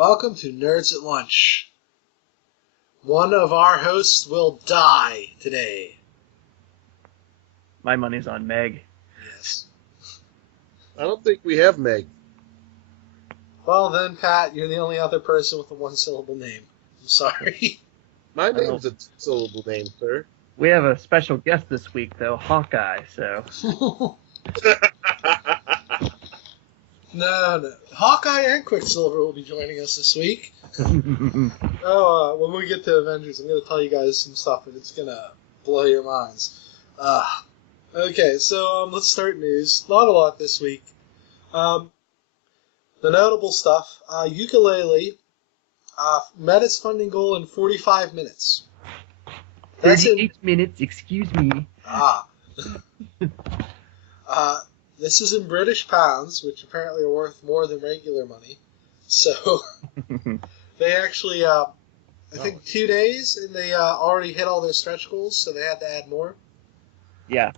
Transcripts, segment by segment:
Welcome to Nerds at Lunch. One of our hosts will die today. My money's on Meg. Yes. I don't think we have Meg. Well then, Pat, you're the only other person with a one-syllable name. I'm sorry. My name's a two-syllable name, sir. We have a special guest this week, though, Hawkeye, so... No. Hawkeye and Quicksilver will be joining us this week. When we get to Avengers, I'm going to tell you guys some stuff, and it's going to blow your minds. Okay, so let's start news. Not a lot this week. The notable stuff, Yooka-Leyle met its funding goal in 45 minutes. That's 38 minutes, excuse me. This is in British pounds, which apparently are worth more than regular money. So they actually, I think 2 days, and they already hit all their stretch goals, so they had to add more. Yeah.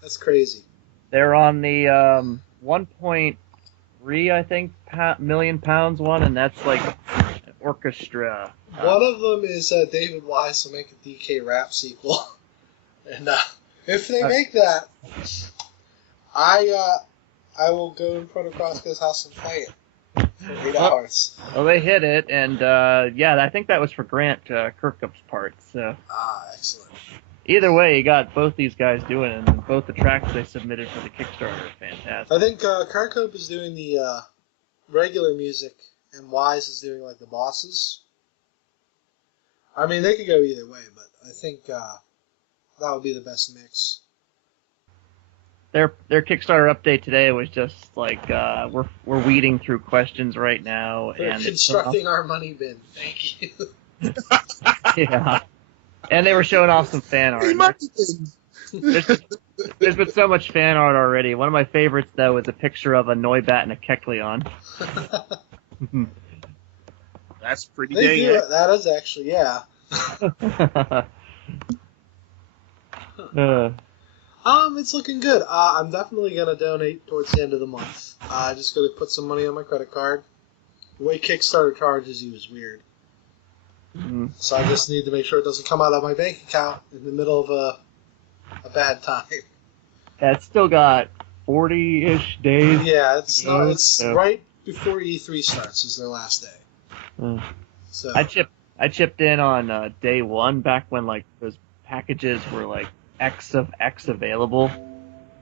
That's crazy. They're on the 1.3, I think, million pounds one, and that's like an orchestra. One of them is David Wise will make a DK rap sequel. And if they make that, I will go in front of Crossgo's house and play it for 8 hours. Well, they hit it, and yeah, I think that was for Grant Kirkup's part. So. Excellent. Either way, you got both these guys doing it, and both the tracks they submitted for the Kickstarter are fantastic. I think Kirkup is doing the regular music, and Wise is doing like the bosses. I mean, they could go either way, but I think that would be the best mix. Their Kickstarter update today was just like we're weeding through questions right now. We're and constructing our money bin. Thank you. Yeah, and they were showing off some fan art. There's been so much fan art already. One of my favorites though is a picture of a Noibat and a Kecleon. That's pretty They dang do it. it. That is actually, yeah. It's looking good. I'm definitely going to donate towards the end of the month. I just got to put some money on my credit card. The way Kickstarter charges you is weird. Mm-hmm. So I just need to make sure it doesn't come out of my bank account in the middle of a bad time. Yeah, it's still got 40-ish days. Yeah, it's right before E3 starts is their last day. So I chipped in on day one back when like those packages were like X of X available.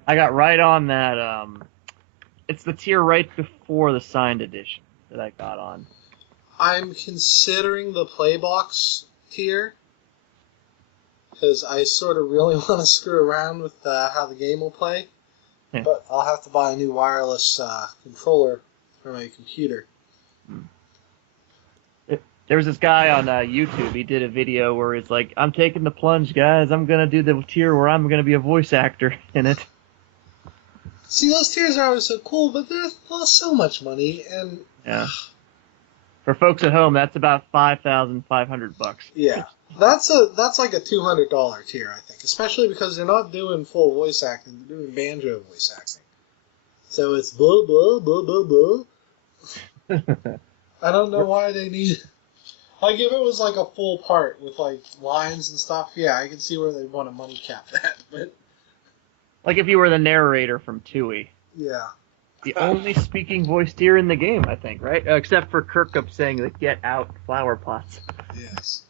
I got right on that. It's the tier right before the signed edition that I got on. I'm considering the Playbox tier because I sort of really want to screw around with how the game will play. Yeah. But I'll have to buy a new wireless controller for my computer. There was this guy on YouTube. He did a video where he's like, "I'm taking the plunge, guys. I'm gonna do the tier where I'm gonna be a voice actor in it." See, those tiers are always so cool, but there's so much money, and yeah. For folks at home, that's about $5,500. Yeah, that's like a $200 tier, I think, especially because they're not doing full voice acting; they're doing banjo voice acting. So it's blah blah blah blah blah. I don't know why they need. Like, if it was, like, a full part with, like, lines and stuff, yeah, I can see where they'd want to money cap that, but... Like if you were the narrator from Tui. Yeah. The only speaking voice tier in the game, I think, right? Except for Kirkup saying the "Get out flower pots." Yes.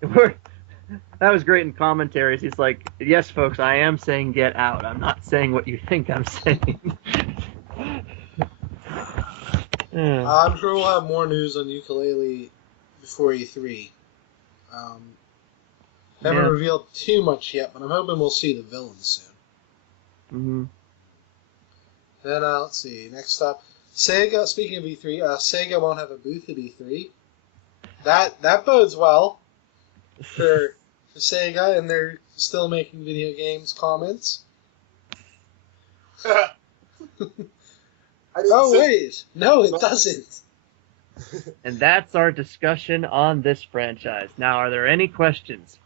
That was great in commentaries. He's like, "Yes, folks, I am saying get out. I'm not saying what you think I'm saying." I'm sure we'll have more news on Yooka-Leyle before E3. Haven't revealed too much yet, but I'm hoping we'll see the villains soon. Mm-hmm. Then, let's see. Next up, Sega. Speaking of E3, Sega won't have a booth at E3. That bodes well for Sega, and they're still making video games comments. Oh, wait. No, it doesn't. And that's our discussion on this franchise. Now, are there any questions?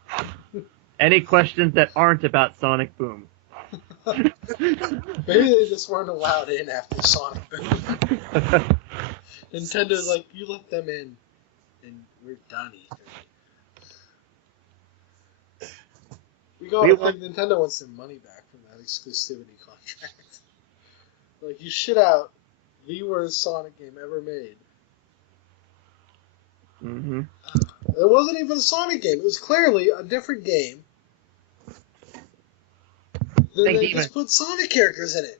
Any questions that aren't about Sonic Boom? Maybe they just weren't allowed in after Sonic Boom. Nintendo's like, you let them in, and we're done here. I think Nintendo wants their money back from that exclusivity contract. Like, you shit out the worst Sonic game ever made. Mm-hmm. It wasn't even a Sonic game. It was clearly a different game. Then they just put Sonic characters in it.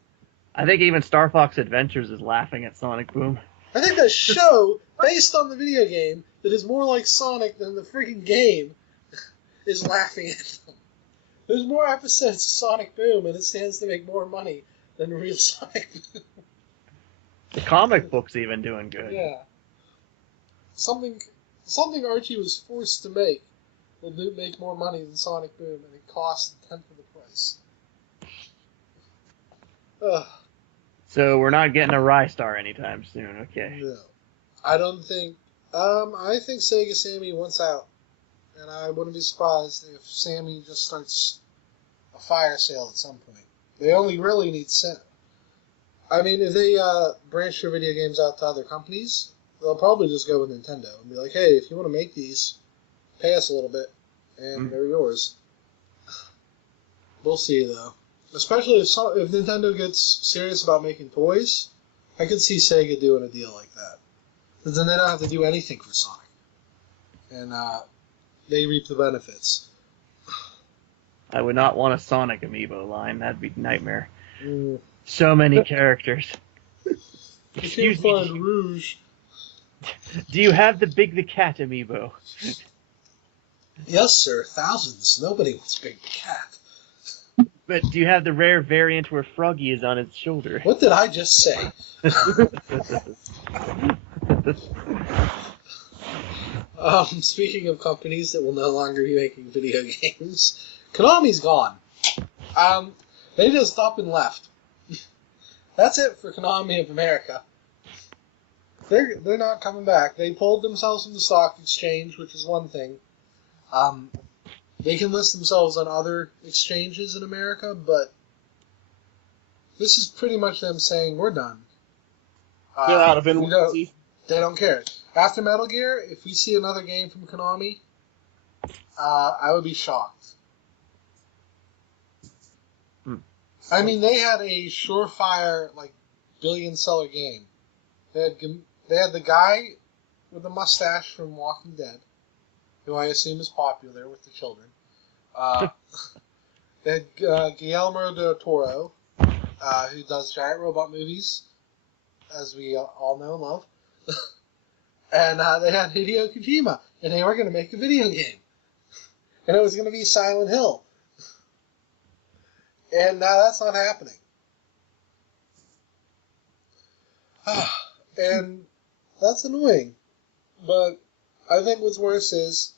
I think even Star Fox Adventures is laughing at Sonic Boom. I think the show, based on the video game, that is more like Sonic than the freaking game, is laughing at them. There's more episodes of Sonic Boom, and it stands to make more money than real Sonic Boom. The comic book's even doing good. Yeah. Something Archie was forced to make will make more money than Sonic Boom, and it costs a tenth of the price. Ugh. So we're not getting a Rystar anytime soon, okay. No. I don't think... I think Sega Sammy wants out. And I wouldn't be surprised if Sammy just starts a fire sale at some point. They only really need... I mean, if they branch their video games out to other companies, they'll probably just go with Nintendo and be like, hey, if you want to make these, pay us a little bit, and they're yours. We'll see, though. Especially if Nintendo gets serious about making toys, I could see Sega doing a deal like that. Because then they don't have to do anything for Sonic. And they reap the benefits. I would not want a Sonic amiibo line. That'd be a nightmare. So many characters. Excuse me. Rouge. Do you have the Big the Cat amiibo? Yes, sir. Thousands. Nobody wants Big the Cat. But do you have the rare variant where Froggy is on its shoulder? What did I just say? Speaking of companies that will no longer be making video games, Konami's gone. They just up and left. That's it for Konami of America. They're not coming back. They pulled themselves from the stock exchange, which is one thing. They can list themselves on other exchanges in America, but this is pretty much them saying, we're done. They're out of it. They don't care. After Metal Gear, if we see another game from Konami, I would be shocked. I mean, they had a surefire, billion-seller game. They had the guy with the mustache from Walking Dead, who I assume is popular with the children. They had Guillermo del Toro, who does giant robot movies, as we all know and love. And they had Hideo Kojima, and they were going to make a video game. And it was going to be Silent Hill. And now that's not happening. And that's annoying. But I think what's worse is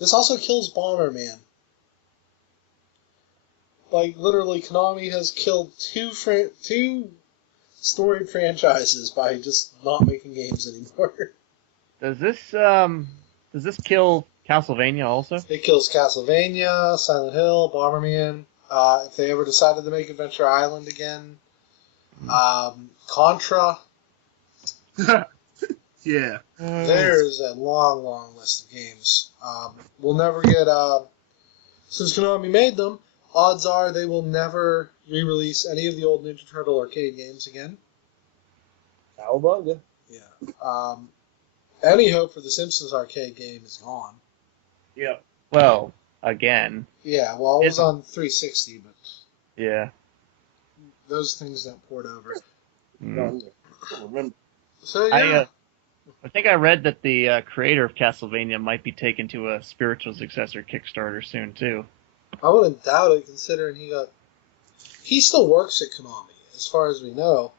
this also kills Bomberman. Literally, Konami has killed two storied franchises by just not making games anymore. Does this kill Castlevania also? It kills Castlevania, Silent Hill, Bomberman. If they ever decided to make Adventure Island again, Contra. Yeah. There's a long, long list of games. We'll never get... since Konami made them, odds are they will never re-release any of the old Ninja Turtle arcade games again. Cowabunga. Yeah. Any hope for the Simpsons arcade game is gone. Yeah. Well, again. Yeah, well, it was on 360, but... Yeah. Those things don't port over. Remember. So, yeah. I think I read that the creator of Castlevania might be taken to a spiritual successor Kickstarter soon, too. I wouldn't doubt it, considering he still works at Konami, as far as we know.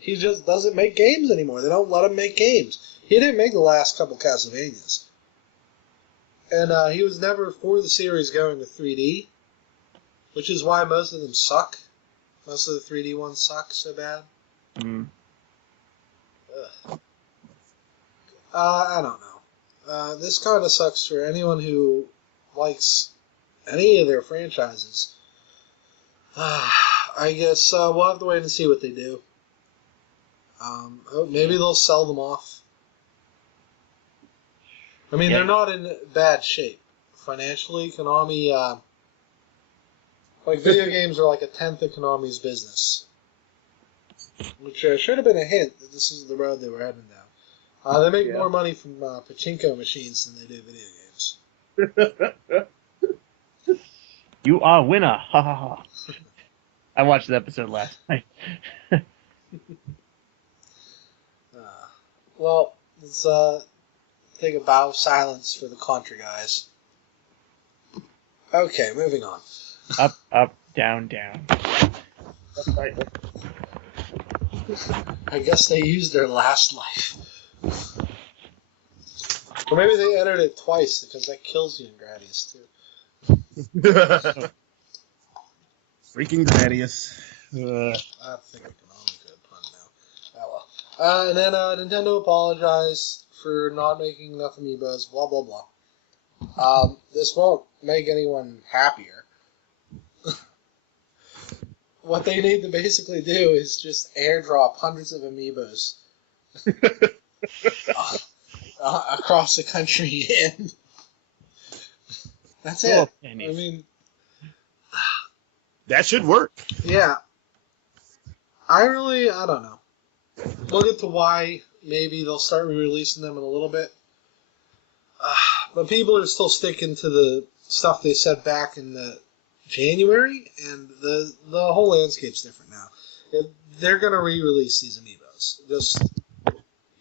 He just doesn't make games anymore. They don't let him make games. He didn't make the last couple Castlevanias. And he was never for the series going to 3D, which is why most of them suck. Most of the 3D ones suck so bad. I don't know. This kind of sucks for anyone who likes any of their franchises. I guess we'll have to wait and see what they do. Maybe they'll sell them off. I mean, they're not in bad shape. Financially, Konami, like, video games are like a tenth of Konami's business. Which should have been a hint that this is the road they were heading down. They make more money from pachinko machines than they do video games. You are winner. Ha ha ha. I watched the episode last night. Well, let's take a bow of silence for the Contra guys. Okay, moving on. Up, up, down, down. That's right. I guess they used their last life. Or maybe they entered it twice, because that kills you in Gradius, too. Freaking Gradius. I think I can only do a pun now. Oh well. And then Nintendo apologized for not making enough amiibos, blah blah blah. This won't make anyone happier. What they need to basically do is just airdrop hundreds of amiibos across the country, and that's it. I mean, that should work. Yeah. I don't know. We'll get to why maybe they'll start re-releasing them in a little bit. But people are still sticking to the stuff they said back in January, and the whole landscape's different now. They're going to re-release these amiibos. Just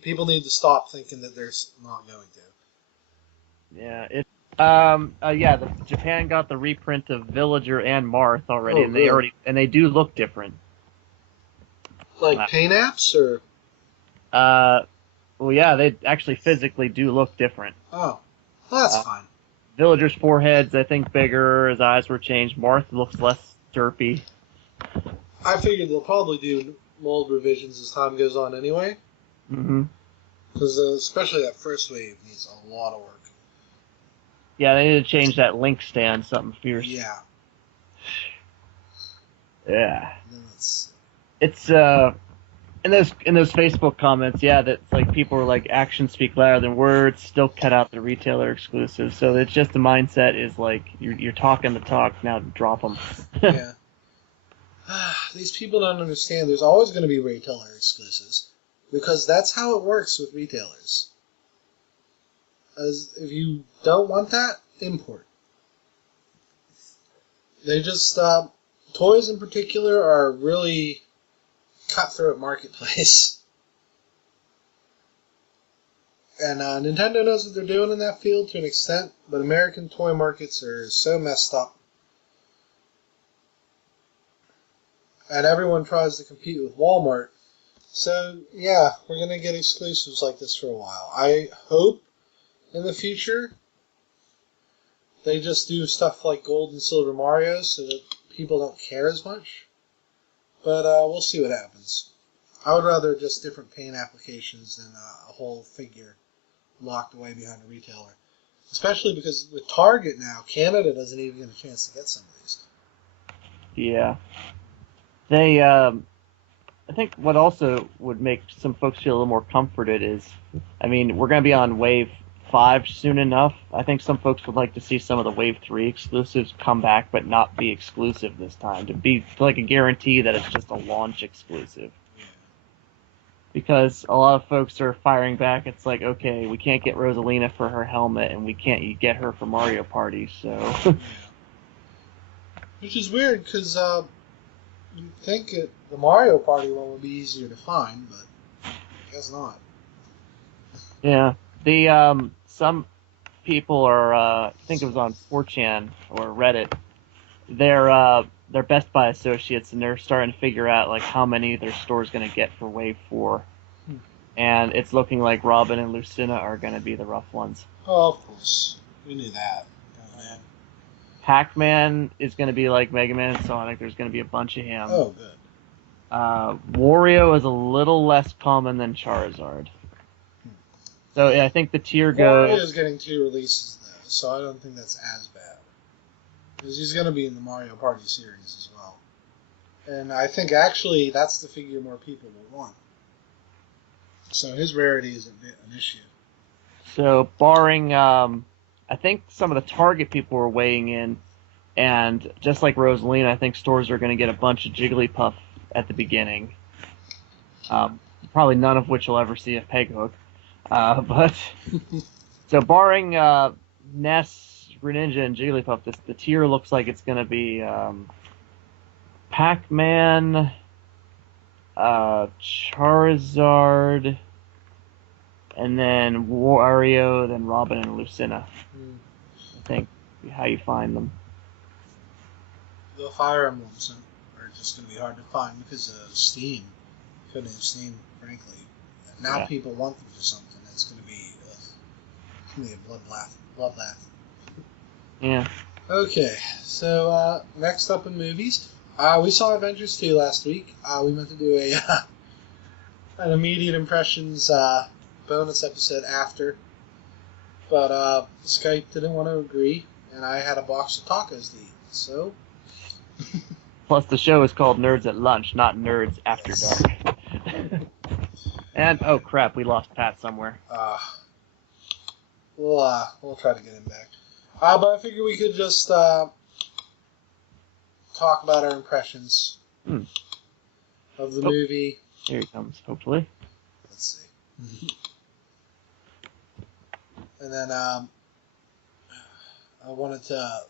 people need to stop thinking that they're not going to. Yeah, Japan got the reprint of Villager and Marth already, Oh, good. and they do look different. Like paint apps, or? Well, yeah, they actually physically do look different. Oh, well, that's fine. Villager's forehead's, I think, bigger. His eyes were changed. Marth looks less derpy. I figured they'll probably do mold revisions as time goes on anyway. Mm-hmm. Because especially that first wave needs a lot of work. Yeah, they need to change that link stand, something fierce. Yeah. Yeah. That's... It's in those Facebook comments, yeah, that's like people were like, actions speak louder than words, still cut out the retailer exclusives. So it's just the mindset is like you're talking the talk, now drop them. Yeah. These people don't understand. There's always going to be retailer exclusives because that's how it works with retailers. As if you don't want that, import. They just toys in particular are really cutthroat marketplace. And Nintendo knows what they're doing in that field to an extent, but American toy markets are so messed up. And everyone tries to compete with Walmart. So, yeah, we're going to get exclusives like this for a while. I hope in the future they just do stuff like Gold and Silver Mario so that people don't care as much. But we'll see what happens. I would rather just different paint applications than a whole figure locked away behind a retailer. Especially because with Target now, Canada doesn't even get a chance to get some of these. Yeah. They, I think what also would make some folks feel a little more comforted is, I mean, we're going to be on Wave 5 soon enough. I think some folks would like to see some of the Wave 3 exclusives come back, but not be exclusive this time. To be like a guarantee that it's just a launch exclusive. Because a lot of folks are firing back. It's like, okay, we can't get Rosalina for her helmet, and we can't get her for Mario Party, so... Which is weird, because you'd think the Mario Party one would be easier to find, but I guess not. Yeah. The, some people are, I think it was on 4chan or Reddit, they're Best Buy associates, and they're starting to figure out, like, how many their store's going to get for Wave 4. And it's looking like Robin and Lucina are going to be the rough ones. Oh, of course. We knew that. Oh, man. Pac-Man is going to be like Mega Man and Sonic. There's going to be a bunch of him. Oh, good. Wario is a little less common than Charizard. So yeah, I think the tier goes... Wario is getting 2 releases, though, so I don't think that's as bad. Because he's going to be in the Mario Party series as well. And I think, actually, that's the figure more people will want. So his rarity is an issue. So barring, I think some of the Target people were weighing in, and just like Rosalina, I think stores are going to get a bunch of Jigglypuff at the beginning. Probably none of which will ever see a peg hook. But so barring Ness, Greninja, and Jigglypuff, the tier looks like it's going to be Pac-Man, Charizard, and then Wario, then Robin and Lucina. I think how you find them. The Fire Emblems are just going to be hard to find because of Steam. Couldn't have Steam, frankly. Now people want them for something. It's going to be a bloodbath. Yeah. Okay, so next up in movies, we saw Avengers 2 last week. We meant to do an immediate impressions bonus episode after, but Skype didn't want to agree, and I had a box of tacos to eat, so... Plus, the show is called Nerds at Lunch, not Nerds After Dark. And, oh crap, we lost Pat somewhere. We'll try to get him back. But I figured we could just talk about our impressions of the movie. Here he comes, hopefully. Let's see. And then I wanted to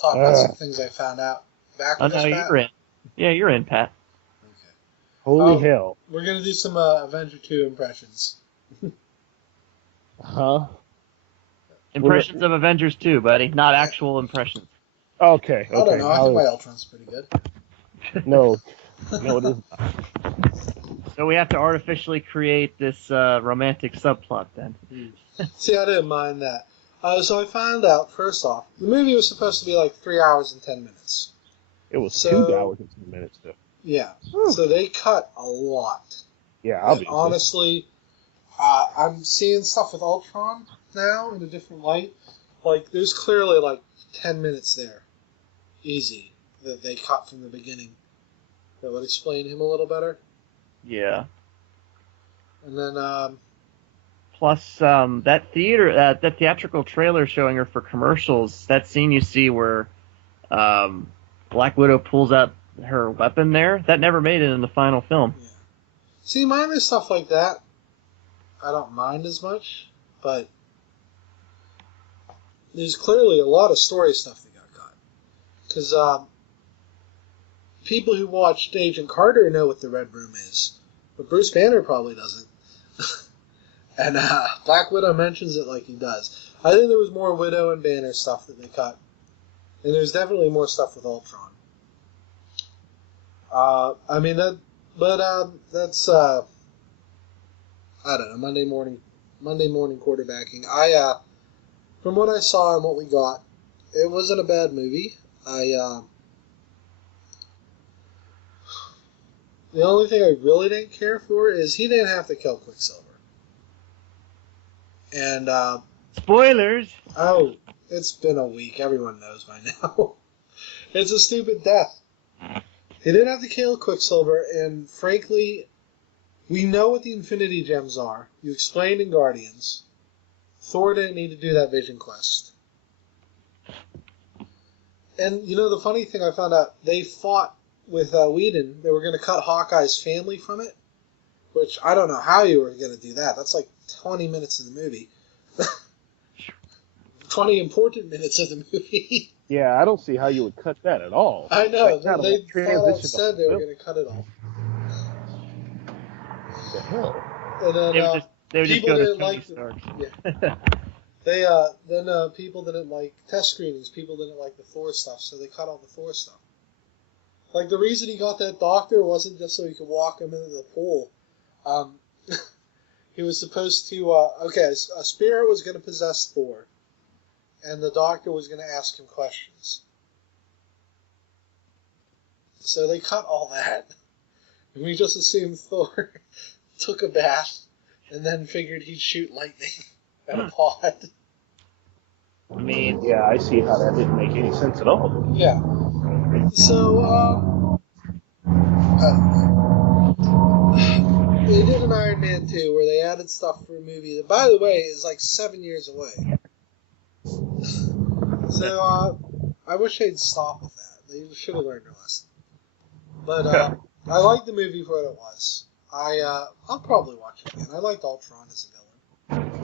talk about some things I found out. Back with no, you're in. Yeah, you're in, Pat. Okay. Holy hell. We're going to do some Avenger 2 impressions. Huh? Impressions of Avengers 2, buddy, not actual impressions. Okay. I don't know. I think my Ultron's pretty good. No, it isn't. So we have to artificially create this romantic subplot then. See, I didn't mind that. So I found out, first off, the movie was supposed to be like 3 hours and 10 minutes. It was 2 hours and 10 minutes, though. Yeah. So they cut a lot. Yeah, obviously. Honestly, I'm seeing stuff with Ultron now in a different light. Like, there's clearly like 10 minutes there. Easy. That they cut from the beginning. That would explain him a little better. Yeah. And then, Plus, that theatrical trailer showing her for commercials, that scene you see where Black Widow pulls out her weapon there, that never made it in the final film. yeah. See, minor stuff like that, I don't mind as much, but there's clearly a lot of story stuff that got cut. Because people who watched Agent Carter know what the Red Room is, but Bruce Banner probably doesn't. And Black Widow mentions it like he does. I think there was more Widow and Banner stuff that they cut. And there's definitely more stuff with Ultron. I mean, that's, I don't know, Monday morning quarterbacking. From what I saw and what we got, it wasn't a bad movie. The only thing I really didn't care for is he didn't have to kill Quicksilver. And, Spoilers! Oh, it's been a week. Everyone knows by now. It's a stupid death. He didn't have to kill Quicksilver, and frankly, we know what the Infinity Gems are. You explained in Guardians. Thor didn't need to do that Vision Quest. And, you know, the funny thing I found out, they fought with Whedon. They were going to cut Hawkeye's family from it, which I don't know how you were going to do that. That's like 20 minutes of the movie. 20 important minutes of the movie. Yeah, I don't see how you would cut that at all. I know. That They said they were going to cut it off. What the hell? And then they would just people go to didn't Tony like Stark. then people didn't like test screenings. People didn't like the Thor stuff, so they cut all the Thor stuff. Like, the reason he got that doctor wasn't just so he could walk him into the pool. He was supposed to, a spirit was going to possess Thor, and the doctor was going to ask him questions. So they cut all that, and we just assumed Thor took a bath, and then figured he'd shoot lightning at a pod. I mean, Yeah, I see how that didn't make any sense at all. Yeah. So, They did an Iron Man 2 where they added stuff for a movie that, by the way, is like 7 years away. So, I wish they'd stop with that. They should have learned their lesson. But, I liked the movie for what it was. I'll probably watch it again. I liked Ultron as a villain.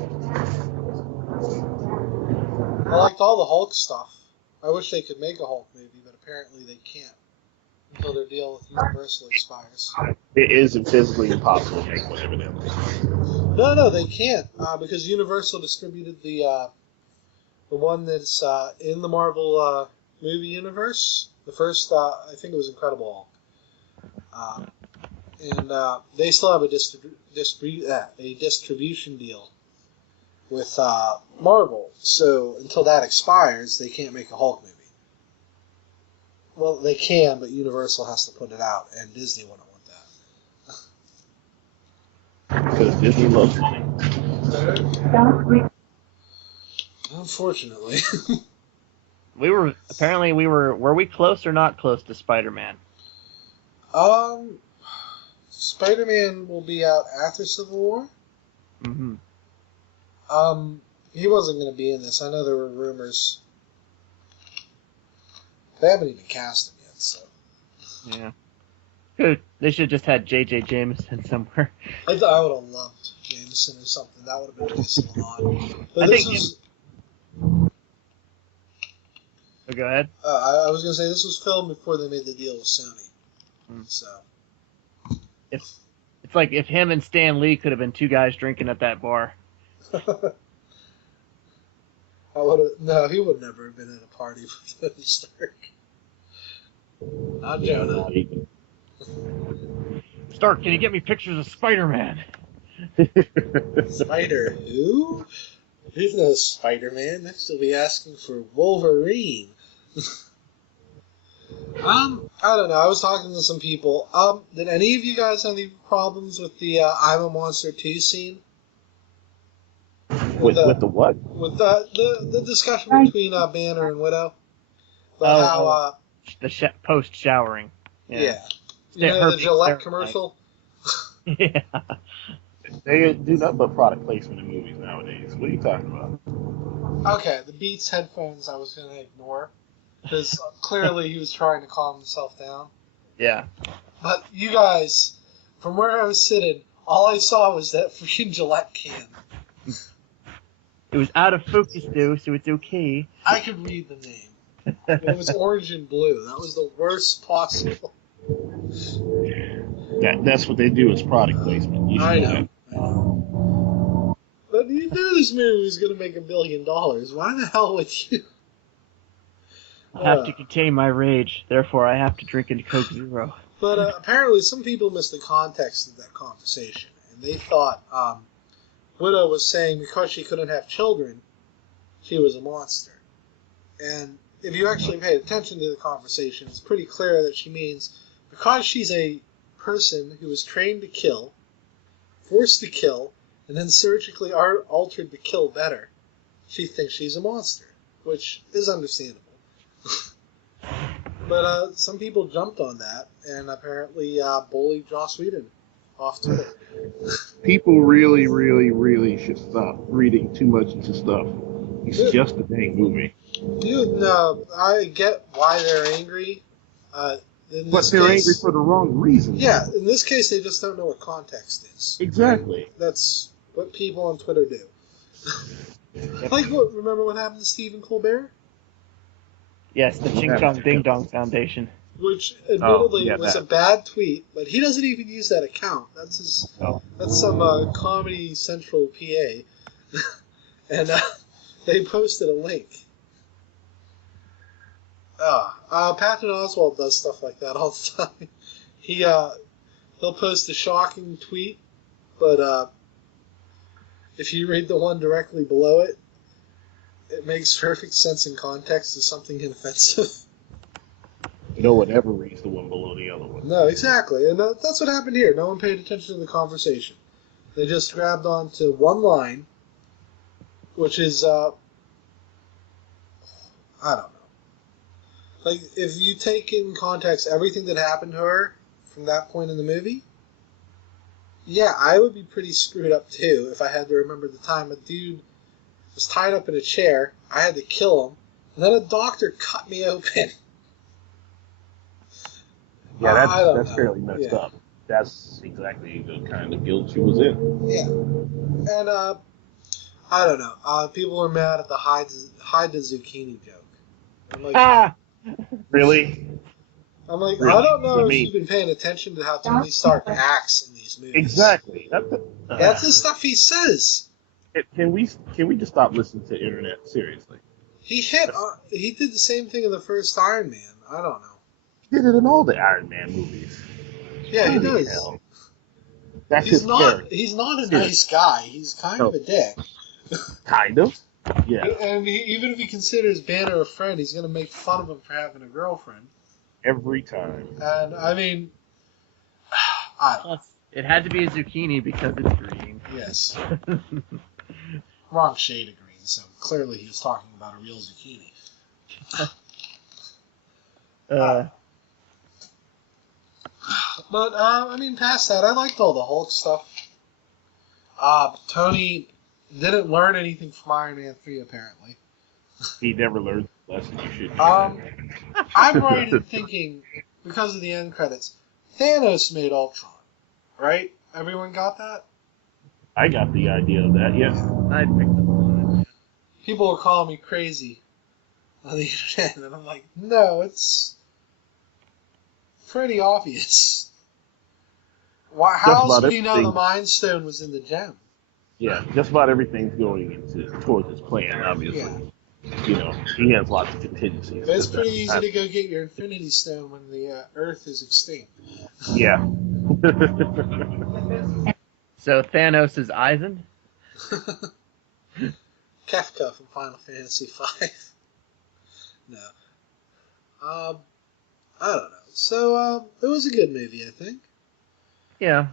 I liked all the Hulk stuff. I wish they could make a Hulk movie, but apparently they can't until their deal with Universal expires. It is physically impossible to make one, evidently. No, they can't because Universal distributed the one that's in the Marvel movie universe. The first, I think it was Incredible Hulk, and they still have a distribution deal with Marvel. So until that expires, they can't make a Hulk movie. Well, they can, but Universal has to put it out, and Disney wouldn't want that. Because Disney loves money. Unfortunately. Were we close or not close to Spider-Man? Spider-Man will be out after Civil War. Mm-hmm. He wasn't going to be in this. I know there were rumors. They haven't even cast him yet, so. Yeah. They should have just had J.J. Jameson somewhere. I would have loved Jameson or something. That would have been nice and odd. But Oh, go ahead. I was going to say, this was filmed before they made the deal with Sony. So. It's like if him and Stan Lee could have been two guys drinking at that bar. No, he would never have been at a party with Tony Stark. Not Jonah. Not even. Stark, can you get me pictures of Spider-Man? Spider who? Who's no Spider-Man? Next he'll be asking for Wolverine. I don't know. I was talking to some people. Did any of you guys have any problems with the I'm a Monster 2 scene? With the what? With the discussion between Banner and Widow. About how... the post-showering. Yeah. You know the Gillette commercial? Yeah. They do nothing but product placement in movies nowadays. What are you talking about? Okay, the Beats headphones I was going to ignore. Because clearly he was trying to calm himself down. Yeah. But you guys, from where I was sitting, all I saw was that freaking Gillette can. It was out of focus, though, so it's okay. I could read the name. It was orange and blue. That was the worst possible. That's what they do as product placement. You I know. But you knew this movie was going to make $1 billion. Why the hell would you? I have to contain my rage, therefore I have to drink a Coke Zero. But apparently some people missed the context of that conversation, and they thought Widow was saying because she couldn't have children, she was a monster. And if you actually paid attention to the conversation, it's pretty clear that she means because she's a person who was trained to kill, forced to kill, and then surgically altered to kill better, she thinks she's a monster, which is understandable. But some people jumped on that and apparently bullied Joss Whedon off Twitter. People really, really, really should stop reading too much into stuff. It's just a dang movie. Dude, no, I get why they're angry. But they're angry for the wrong reason. Yeah, in this case, they just don't know what context is. Exactly. That's what people on Twitter do. Remember what happened to Stephen Colbert? Yes, the Ching Chong Ding Dong Foundation. Which, admittedly, was a bad tweet, but he doesn't even use that account. That's his. Oh. That's some Comedy Central PA. And they posted a link. Patton Oswalt does stuff like that all the time. He'll post a shocking tweet, but if you read the one directly below it, it makes perfect sense in context as something inoffensive. No one ever reads the one below the other one. No, exactly. And that's what happened here. No one paid attention to the conversation. They just grabbed onto one line, which is, I don't know. Like, if you take in context everything that happened to her from that point in the movie, Yeah, I would be pretty screwed up too if I had to remember the time a dude was tied up in a chair. I had to kill him, and then a doctor cut me open. Yeah, I don't that's know. fairly messed up. That's exactly the kind of guilt she was in. Yeah, and I don't know. People are mad at the hide the zucchini joke. I'm like, Really? I Really? don't know I if mean, you've been paying attention to how Tony Stark acts in these movies. exactly. That's the stuff he says. Can we just stop listening to internet? Seriously. He did the same thing in the first Iron Man. I don't know. He did it in all the Iron Man movies. Yeah, he Holy does. hell. That's his character. He's not a nice guy. He's kind of a dick. Kind of. Yeah. And even if he considers Banner a friend, he's going to make fun of him for having a girlfriend. Every time. And, I mean, I don't know. Plus, it had to be a zucchini because it's green. Yes. Wrong shade of green, so clearly he was talking about a real zucchini. But, I mean, past that, I liked all the Hulk stuff. Tony didn't learn anything from Iron Man 3, apparently. He never learned the lesson you should. I'm right in thinking, because of the end credits, Thanos made Ultron, right? Everyone got that? I got the idea of that, yes. I picked up on it. People were calling me crazy on the internet, and I'm like, no, it's pretty obvious. How else would he know the Mind Stone was in the gem? Yeah, just about everything's going towards his plan, obviously. Yeah. You know, he has lots of contingencies. But it's pretty easy to go get your Infinity Stone when the Earth is extinct. Yeah. So Thanos is Eisen? Kefka from Final Fantasy V. No. I don't know. So, it was a good movie, I think. Yeah.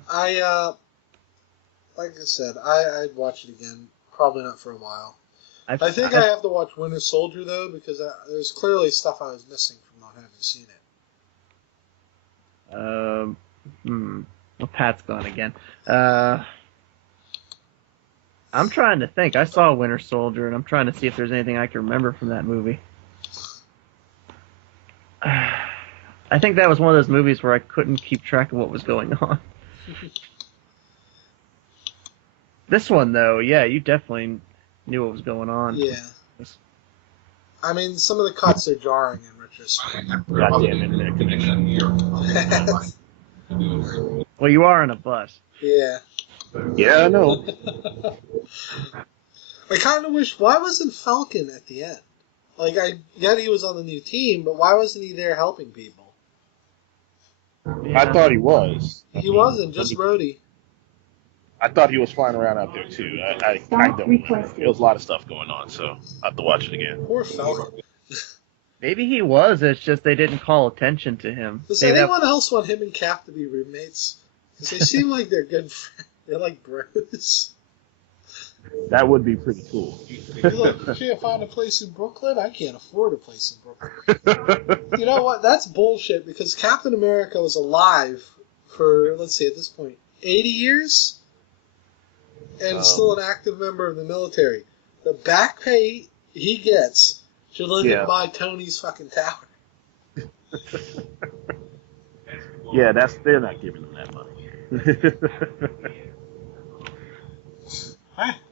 Like I said, I'd watch it again. Probably not for a while. I think I I have to watch Winter Soldier, though, because there's clearly stuff I was missing from not having seen it. Well, Pat's gone again. I'm trying to think. I saw Winter Soldier, and I'm trying to see if there's anything I can remember from that movie. I think that was one of those movies where I couldn't keep track of what was going on. This one, though, yeah, you definitely knew what was going on. Yeah. I mean, some of the cuts are jarring in retrospect. Goddamn internet connection. Well, you are on a bus. Yeah. Yeah, I know. I kind of wish, why wasn't Falcon at the end? Like, I get he was on the new team, but why wasn't he there helping people? Yeah. I thought he was. He wasn't, just Rhodey. I thought he was flying around out there, too. I don't remember. There was a lot of stuff going on, so I have to watch it again. Poor Falcon. Maybe he was, it's just they didn't call attention to him. Does anyone else want him and Cap to be roommates? Because they seem like they're good friends. They're like bros. That would be pretty cool. You're like, you can't find a place in Brooklyn? I can't afford a place in Brooklyn. You know what? That's bullshit, because Captain America was alive for, let's see, at this point, 80 years? And still an active member of the military. The back pay he gets should live in buy Tony's fucking tower. Yeah, they're not giving him that money.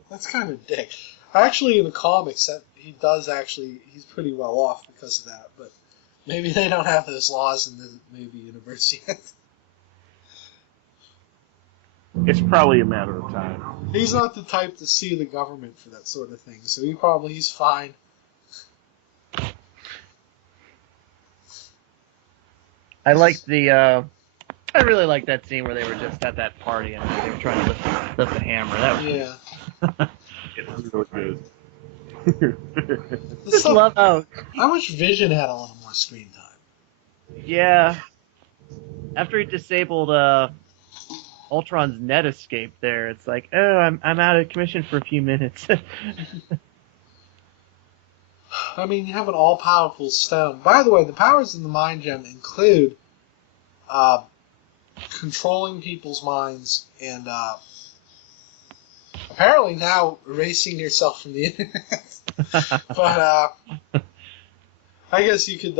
That's kind of dick. Actually, in the comics, he's pretty well off because of that, but maybe they don't have those laws in the movie universe yet. It's probably a matter of time. He's not the type to sue the government for that sort of thing, so he's fine. I really liked that scene where they were just at that party and they were trying to lift the hammer. That was It was really good. Just love how wish Vision had a little more screen time. Yeah. After he disabled Ultron's net escape there, it's like, oh, I'm out of commission for a few minutes. I mean, you have an all-powerful stone. By the way, the powers in the Mind Gem include controlling people's minds and apparently now erasing yourself from the internet. But I guess you could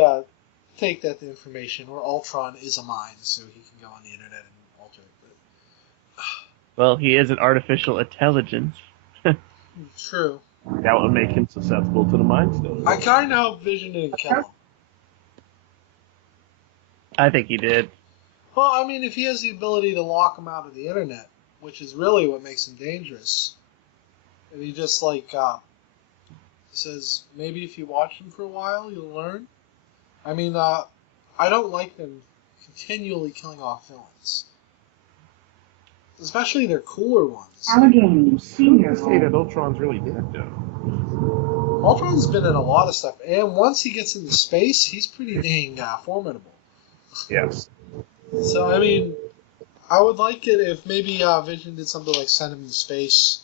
take that information, or Ultron is a mind, so he can go on the internet and alter it. But, Well, he is an artificial intelligence. true. That would make him susceptible to the Mind Stone. I kind of hope Vision didn't kill him. I think he did. Well, I mean, if he has the ability to lock him out of the internet, which is really what makes him dangerous, and he just, like, says, maybe if you watch him for a while, you'll learn. I mean, I don't like them continually killing off villains. Especially their cooler ones. Allegheny Senior. Say that Ultron's really dead, though. Ultron's been in a lot of stuff, and once he gets into space, he's pretty dang formidable. Yes. So, I mean, I would like it if maybe Vision did something like send him to space.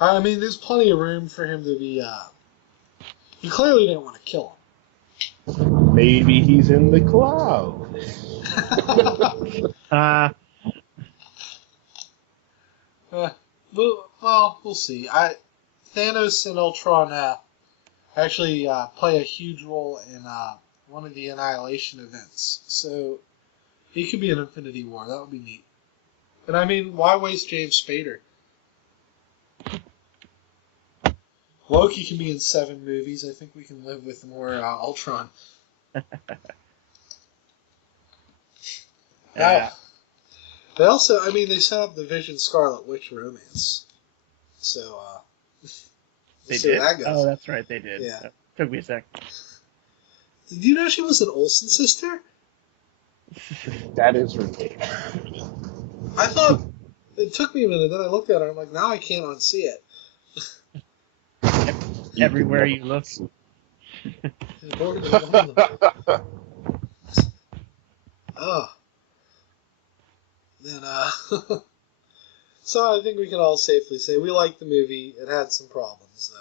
I mean, there's plenty of room for him to be, he clearly didn't want to kill him. Maybe he's in the cloud. Well, we'll see. Thanos and Ultron actually play a huge role in one of the Annihilation events. So he could be in Infinity War. That would be neat. And I mean, why waste James Spader? Loki can be in 7 movies. I think we can live with more Ultron. Yeah. They also, I mean, they set up the Vision Scarlet Witch romance. So, They see did? where that goes. Oh, that's right, they did. Yeah. Took me a sec. Did you know she was an Olsen sister? That is ridiculous. I thought, it took me a minute, then I looked at her, I'm like, now I can't unsee it. Everywhere you look. Oh. Then, so I think we can all safely say we liked the movie. It had some problems,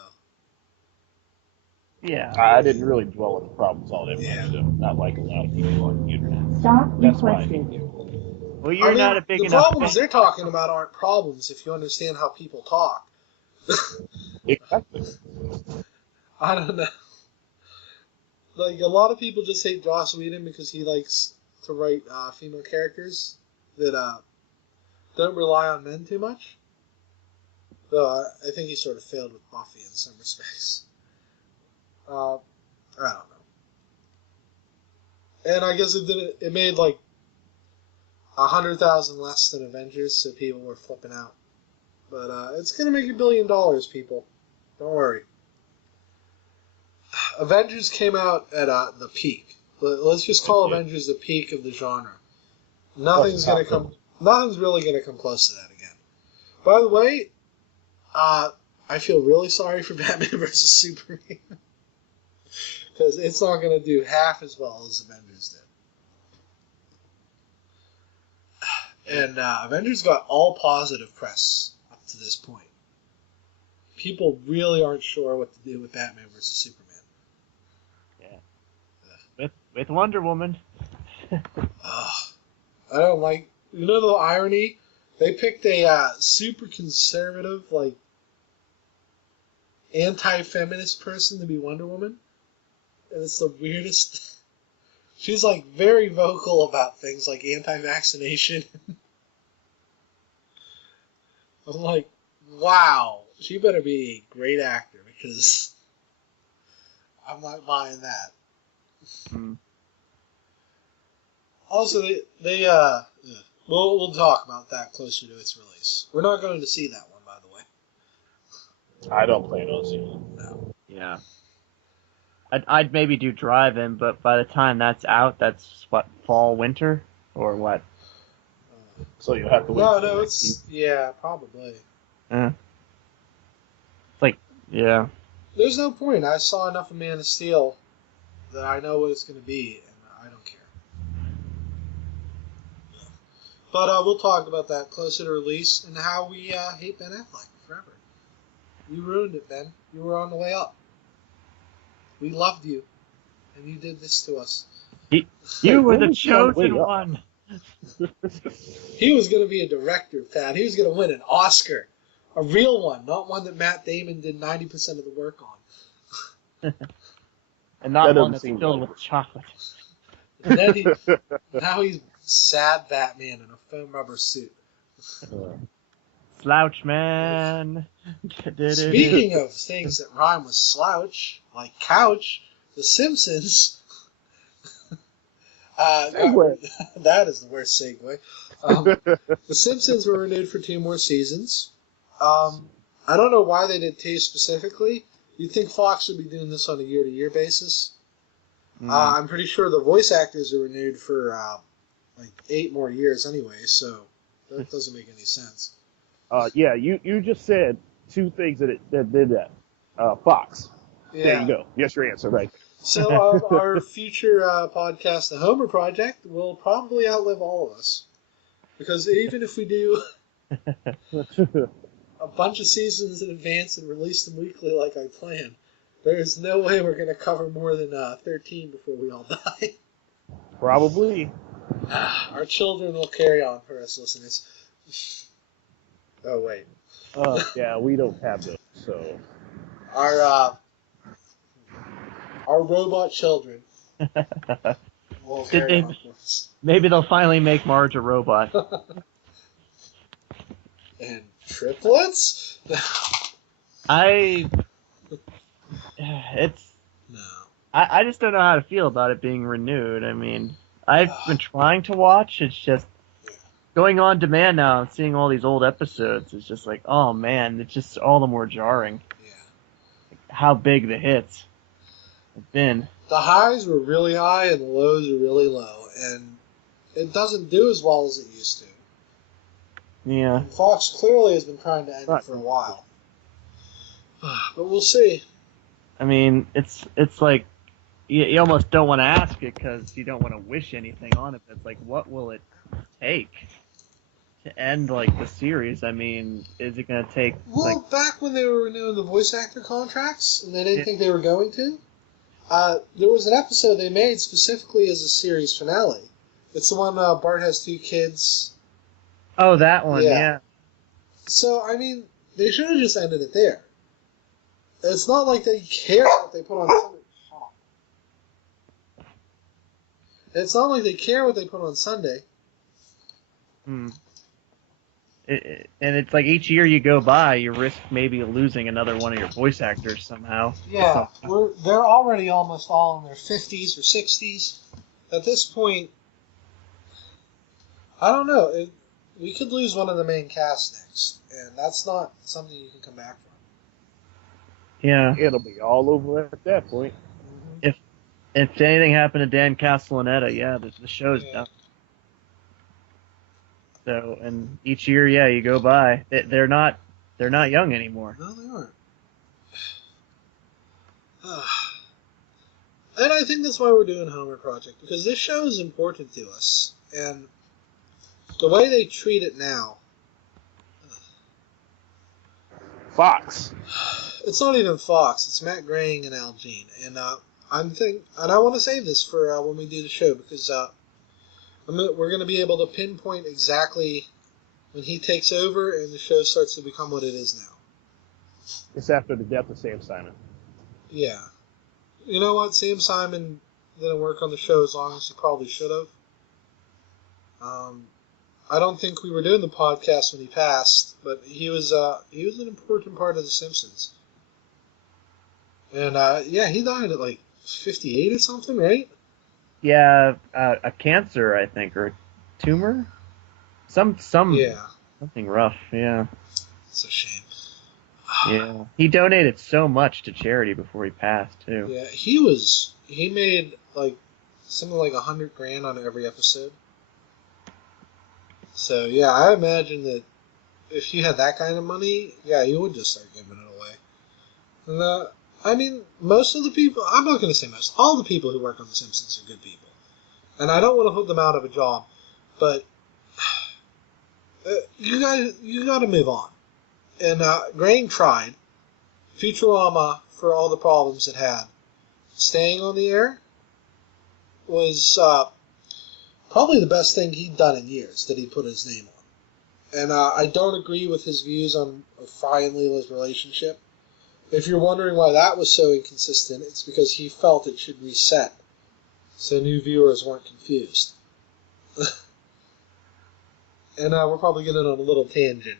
though. Yeah. I didn't really dwell on the problems all that much, Yeah. so not like a lot of people on the internet. Stop That's why I requested. hate you. Well, you're not a big the enough problems fan. they're talking about aren't problems if you understand how people talk. Exactly. I don't know. Like, a lot of people just hate Joss Whedon because he likes to write female characters that don't rely on men too much. Though I think he sort of failed with Buffy in some respects. I don't know. And I guess it made like 100,000 less than Avengers, so people were flipping out. But it's gonna make $1 billion, people. Don't worry. Avengers came out at the peak. Let's just call Avengers the peak of the genre. Nothing's really gonna come close to that again. By the way, I feel really sorry for Batman vs Superman because it's not gonna do half as well as Avengers did. And Avengers got all positive press up to this point. People really aren't sure what to do with Batman vs Superman. With Wonder Woman. I don't like... You know the irony? They picked a super conservative, like, anti-feminist person to be Wonder Woman. And it's the weirdest... She's, like, very vocal about things like anti-vaccination. I'm like, wow. She better be a great actor because I'm not buying that. Mm. Also, we'll talk about that closer to its release. We're not going to see that one, by the way. I don't plan on seeing it. No. Yeah. I'd maybe do Drive-In, but by the time that's out, that's what, fall, winter? Or what? So you'll have to wait. No, it's... Yeah, probably. It's like, yeah. There's no point. I saw enough of Man of Steel that I know what it's going to be, and I don't care. But we'll talk about that closer to release and how we hate Ben Affleck forever. You ruined it, Ben. You were on the way up. We loved you, and you did this to us. You were when the was he on the way chosen up? one. He was going to be a director, Pat. He was going to win an Oscar. A real one, not one that Matt Damon did 90% of the work on. And not That one doesn't that's seem filled right. with chocolate. And then now he's sad Batman in a foam rubber suit. Slouch man. Speaking of things that rhyme with slouch, like couch, The Simpsons. Segue. That is the worst segue. The Simpsons were renewed for 2 more seasons. I don't know why they did 2 specifically. You'd think Fox would be doing this on a year-to-year basis. I'm pretty sure the voice actors are renewed for like 8 more years anyway, so that doesn't make any sense. Yeah, you just said 2 things that did that. Fox. Yeah. There you go. Yes, your answer, right? So our future podcast, The Homer Project, will probably outlive all of us. Because even if we do a bunch of seasons in advance and release them weekly like I planned, there is no way we're going to cover more than 13 before we all die. Probably. Our children will carry on for us listeners. Oh, wait. Yeah, we don't have those, so. Our robot children will carry on for us. Maybe they'll finally make Marge a robot. And triplets? I just don't know how to feel about it being renewed. I mean, I've been trying to watch. It's just going on demand now and seeing all these old episodes is just like, oh man, it's just all the more jarring. Yeah. How big the hits have been. The highs were really high and the lows were really low, and it doesn't do as well as it used to. Yeah. And Fox clearly has been trying to end it for a while. But we'll see. I mean, it's like you almost don't want to ask it because you don't want to wish anything on it. But it's like, what will it take to end like the series? I mean, is it going to take? Well, back when they were renewing the voice actor contracts and they didn't think they were going to, there was an episode they made specifically as a series finale. It's the one Bart has 2 kids. Oh, that one, yeah. So, I mean, they should have just ended it there. It's not like they care what they put on Sunday. It's not like they care what they put on Sunday. And it's like each year you go by, you risk maybe losing another one of your voice actors somehow. Yeah, they're already almost all in their 50s or 60s. At this point, I don't know. We could lose one of the main cast next, and that's not something you can come back from. Yeah. It'll be all over at that point. If anything happened to Dan Castellaneta, the show's done. So, and each year, you go by. They're not young anymore. No, they aren't. And I think that's why we're doing Homer Project, because this show is important to us, and the way they treat it now. Fox. It's not even Fox. It's Matt Groening and Al Jean, and I want to save this for when we do the show because we're going to be able to pinpoint exactly when he takes over and the show starts to become what it is now. It's after the death of Sam Simon. Yeah. You know what? Sam Simon didn't work on the show as long as he probably should have. I don't think we were doing the podcast when he passed, but he was an important part of The Simpsons. And he died at like 58 or something, right? Yeah, a cancer, I think, or a tumor. Something rough. Yeah. It's a shame. Yeah, he donated so much to charity before he passed too. Yeah, he made like something like $100,000 on every episode. So yeah, I imagine that if you had that kind of money, you would just start giving it away. And I mean, most of the people, I'm not going to say most, all the people who work on The Simpsons are good people. And I don't want to put them out of a job, but you got to move on. And Groening tried. Futurama, for all the problems it had, staying on the air. was probably the best thing he'd done in years that he put his name on. And I don't agree with his views on Fry and Leela's relationship. If you're wondering why that was so inconsistent, it's because he felt it should reset so new viewers weren't confused. And we're probably getting on a little tangent.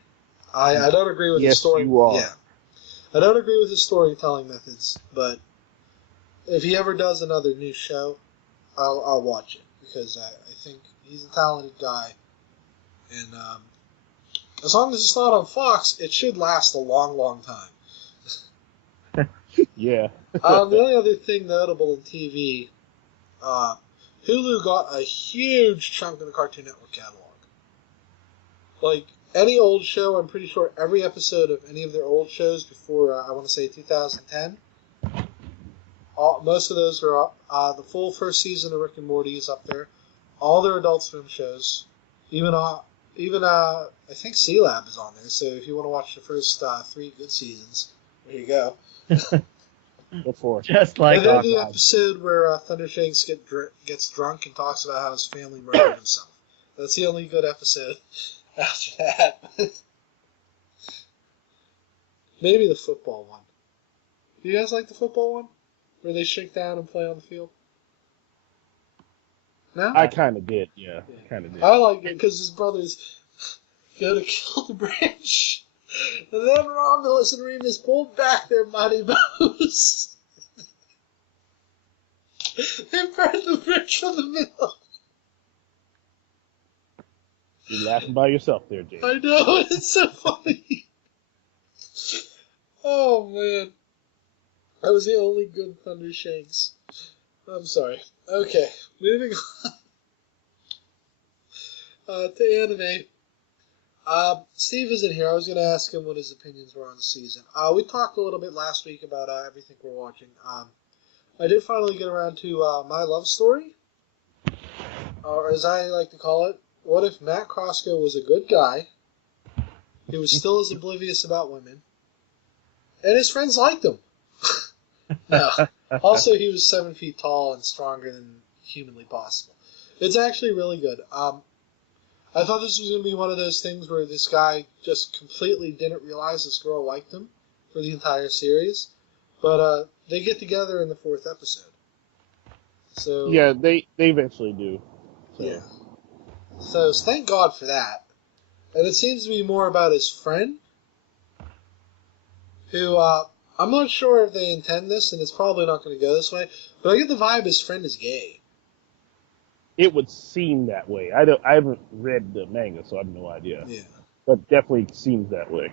I don't agree with his story. You are. Yeah, I don't agree with his storytelling methods, but if he ever does another new show, I'll watch it because I think he's a talented guy, and as long as it's not on Fox, it should last a long, long time. Yeah. The only other thing notable in TV, Hulu got a huge chunk of the Cartoon Network catalog. Like, any old show, I'm pretty sure every episode of any of their old shows before, I want to say 2010, most of those are up. The full first season of Rick and Morty is up there. All their Adult Swim shows. Even I think C-Lab is on there, so if you want to watch the first 3 good seasons, there you go. Look for it. Just like and then the episode where Thundershanks gets drunk and talks about how his family murdered himself. That's the only good episode after that. Maybe the football one. Do you guys like the football one? Where they shake down and play on the field? No? I kind of did, yeah. Kind of did. I like it because his brothers go to kill the branch. And then Romulus and Remus pulled back their mighty bows. They burned the bridge from the middle. You're laughing by yourself there, James. I know, it's so funny. Oh, man. That was the only good Thundershanks. I'm sorry. Okay, moving on. To anime. Steve isn't here. I was going to ask him what his opinions were on the season. We talked a little bit last week about everything we're watching. I did finally get around to My Love Story, or as I like to call it, what if Matt Crosko was a good guy, he was still as oblivious about women, and his friends liked him? No. Also, he was 7 feet tall and stronger than humanly possible. It's actually really good. I thought this was going to be one of those things where this guy just completely didn't realize this girl liked him for the entire series. But they get together in the 4th episode. So Yeah, they eventually do. So. Yeah. So thank God for that. And it seems to be more about his friend, who, I'm not sure if they intend this, and it's probably not going to go this way, but I get the vibe his friend is gay. It would seem that way. I haven't read the manga, so I have no idea. Yeah. But definitely seems that way.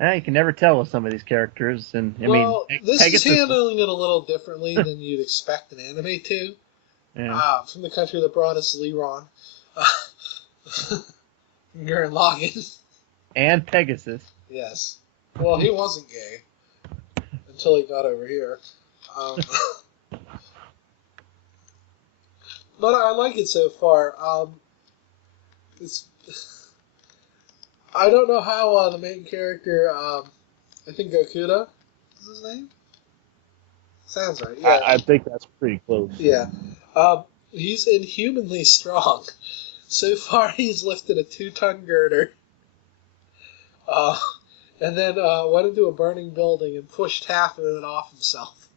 You can never tell with some of these characters, and Well, this is Pegasus handling it a little differently than you'd expect an anime to. Yeah. From the country that brought us Leron. Gurren Lagann. And Pegasus. Yes. Well, he wasn't gay until he got over here. But I like it so far. It's. I don't know how the main character, I think Gokuda is his name? Sounds right, yeah. I think that's pretty close. Yeah. He's inhumanly strong. So far, he's lifted a 2-ton girder. And then went into a burning building and pushed half of it off himself.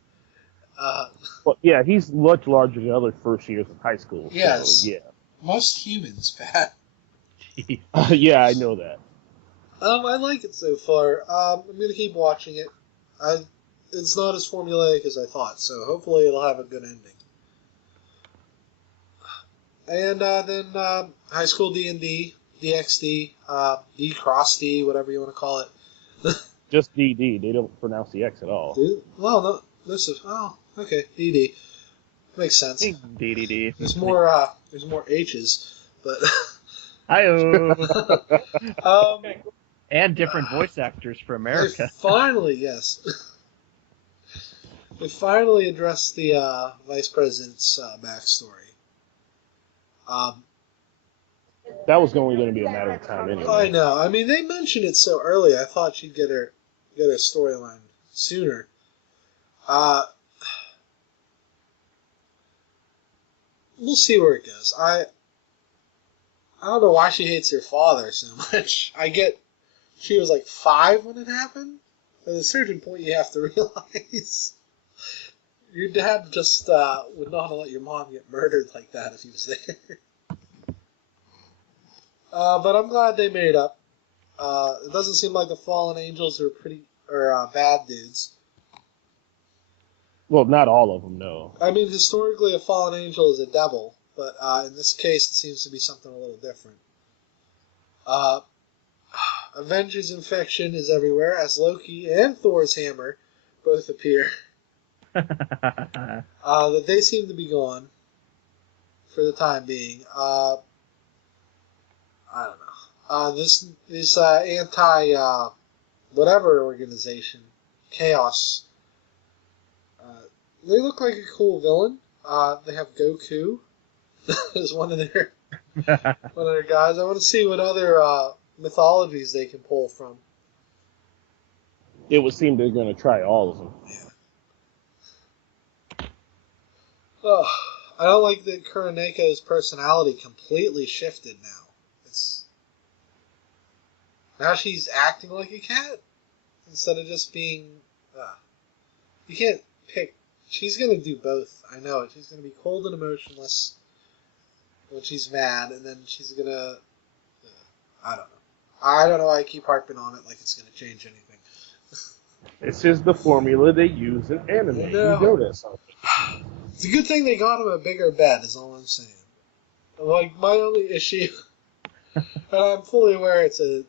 Well, yeah, he's much larger than other first years of high school. Yes. So, yeah. Most humans, Pat. Yeah, I know that. I like it so far. I'm going to keep watching it. It's not as formulaic as I thought, so hopefully it'll have a good ending. And then High School D&D, DxD, D Cross D, whatever you want to call it. Just DD. They don't pronounce the X at all. Well, no, this is okay, DD. Makes sense. DDD. There's more H's, but Hi-oh. And different voice actors for America. They finally, yes. They finally addressed the vice president's backstory. That was only going to be a matter of time anyway. I know. I mean, they mentioned it so early. I thought she'd get her storyline sooner. we'll see where it goes. I don't know why she hates her father so much. I get she was like 5 when it happened. At a certain point, you have to realize your dad just would not let your mom get murdered like that if he was there. But I'm glad they made up. It doesn't seem like the fallen angels are bad dudes. Well, not all of them, no. I mean, historically, a fallen angel is a devil, but in this case, it seems to be something a little different. Avengers infection is everywhere, as Loki and Thor's hammer both appear. That they seem to be gone for the time being. I don't know. This anti whatever organization, Chaos. They look like a cool villain. They have Goku as one of their guys. I want to see what other mythologies they can pull from. It would seem they're going to try all of them. Yeah. Oh, I don't like that Kuraneko's personality completely shifted now. Now she's acting like a cat instead of just being. You can't pick. She's gonna do both. I know it. She's gonna be cold and emotionless when she's mad, and then she's gonna. I don't know. I don't know why I keep harping on it like it's gonna change anything. It's just the formula they use in anime. You know that something. It's a good thing they got him a bigger bed, is all I'm saying. Like, my only issue, and I'm fully aware it's a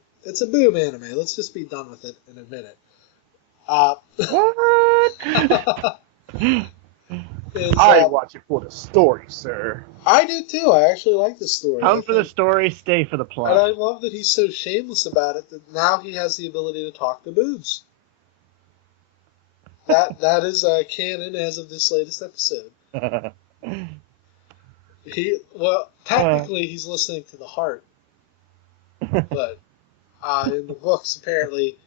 boob anime. Let's just be done with it and admit it. What? I watch it for the story, sir. I do too. I actually like the story. Come for the story, stay for the plot. And I love that he's so shameless about it that now he has the ability to talk to boobs. That is canon as of this latest episode. Technically he's listening to the heart, but in the books apparently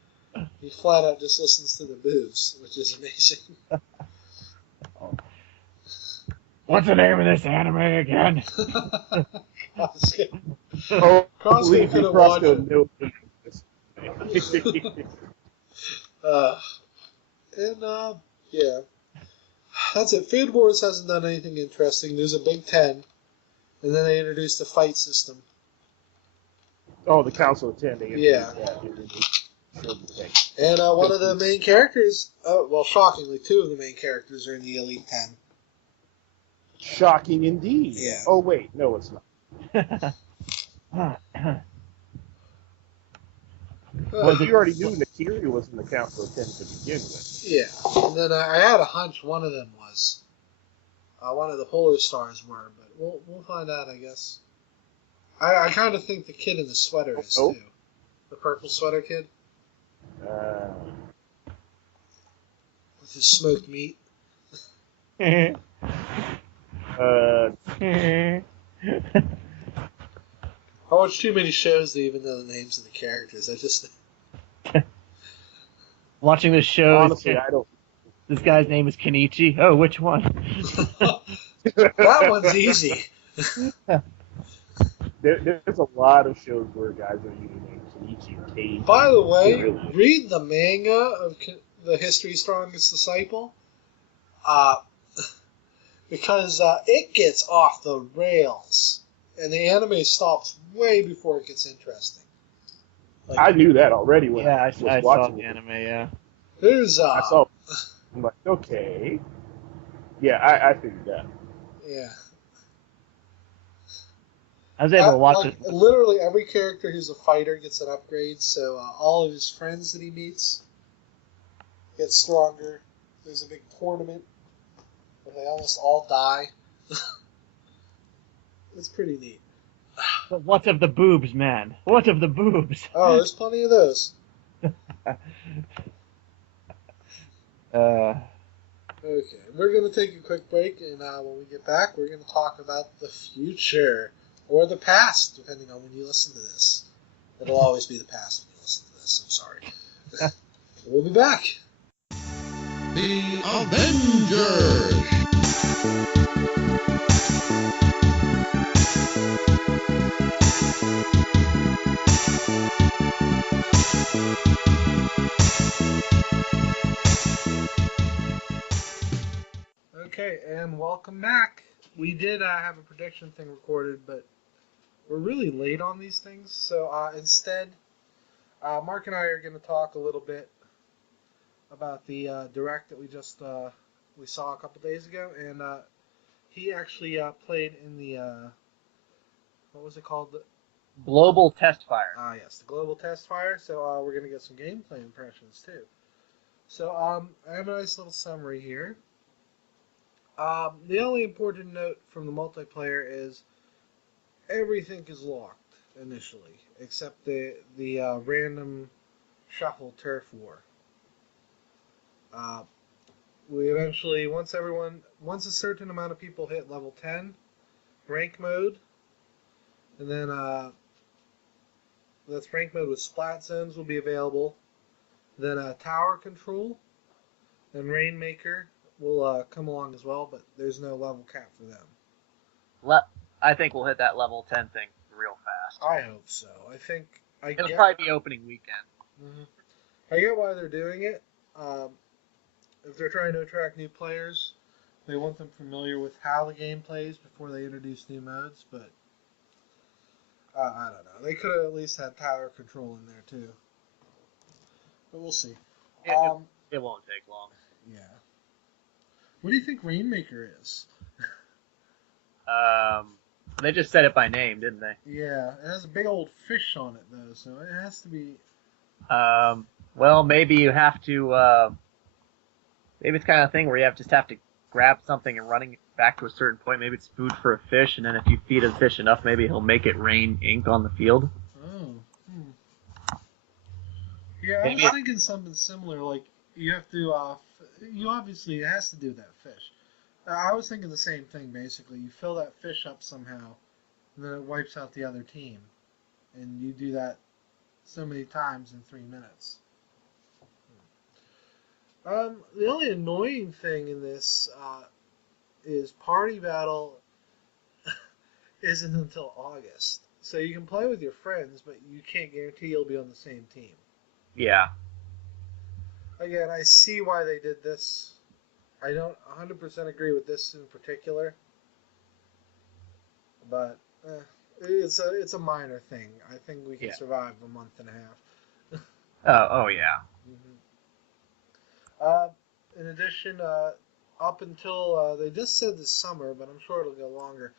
he flat out just listens to the boobs, which is amazing. What's the name of this anime again? Crossco could have watched it. Yeah. That's it. Food Wars hasn't done anything interesting. There's a Big Ten, and then they introduced a fight system. Oh, the Council of 10. Yeah. And one of the main characters, shockingly, 2 of the main characters are in the Elite 10. Shocking indeed. Yeah. Oh, wait. No, it's not. Well, you already knew Nakiri was in the Council of 10 to begin with. Yeah. And then I had a hunch one of them was. One of the Polar Stars were, but we'll find out, I guess. I kind of think the kid in the sweater is, too. The purple sweater kid. With his smoked meat. I watch too many shows to even know the names of the characters. I just... Watching this show... Honestly, I don't... This guy's name is Kenichi. Oh, which one? That one's easy. There's a lot of shows where guys are using Kenichi or Kei. By the way, read the manga of The History's Strongest Disciple. Because it gets off the rails. And the anime stops way before it gets interesting. Like, I knew that already when I was I watching saw the anime, yeah. There's I saw. I'm like, okay. Yeah, I figured that. Yeah. I was able to watch it. Literally every character who's a fighter gets an upgrade, so all of his friends that he meets get stronger. There's a big tournament where they almost all die. It's pretty neat. But what of the boobs, man? What of the boobs? Oh, there's plenty of those. Okay, we're going to take a quick break, and when we get back, we're going to talk about the future, or the past, depending on when you listen to this. It'll always be the past when you listen to this, I'm sorry. We'll be back. The Avengers! Okay, and welcome back. We did have a prediction thing recorded, but we're really late on these things. So instead, Mark and I are going to talk a little bit about the direct that we saw a couple days ago, and he actually played in the what was it called? Global Test Fire. Yes, the Global Test Fire. So we're going to get some gameplay impressions too. So I have a nice little summary here. The only important note from the multiplayer is everything is locked initially, except the random shuffle turf war. We eventually, once a certain amount of people hit level 10, rank mode, and then that's rank mode with splat zones will be available. Then tower control and Rainmaker will come along as well, but there's no level cap for them. I think we'll hit that level 10 thing real fast. I hope so. It'll probably be opening weekend. I get why they're doing it. If they're trying to attract new players, they want them familiar with how the game plays before they introduce new modes, but I don't know. They could have at least had tower control in there too. But we'll see. It won't take long. Yeah. What do you think Rainmaker is? They just said it by name, didn't they? Yeah, it has a big old fish on it though, so it has to be. Well, maybe you have to. Maybe it's kind of thing where you just have to grab something and running back to a certain point. Maybe it's food for a fish, and then if you feed a fish enough, maybe he'll make it rain ink on the field. Oh. Yeah, I was thinking something similar. Like you have to. You obviously it has to do with that fish. I was thinking the same thing. Basically, you fill that fish up somehow, and then it wipes out the other team, and you do that so many times in 3 minutes. The only annoying thing in this is Party Battle isn't until August. So you can play with your friends, but you can't guarantee you'll be on the same team. Yeah. Again, I see why they did this. I don't 100% agree with this in particular. But it's a minor thing. I think we can survive a month and a half. Oh yeah. In addition, up until they just said this summer, but I'm sure it'll go longer.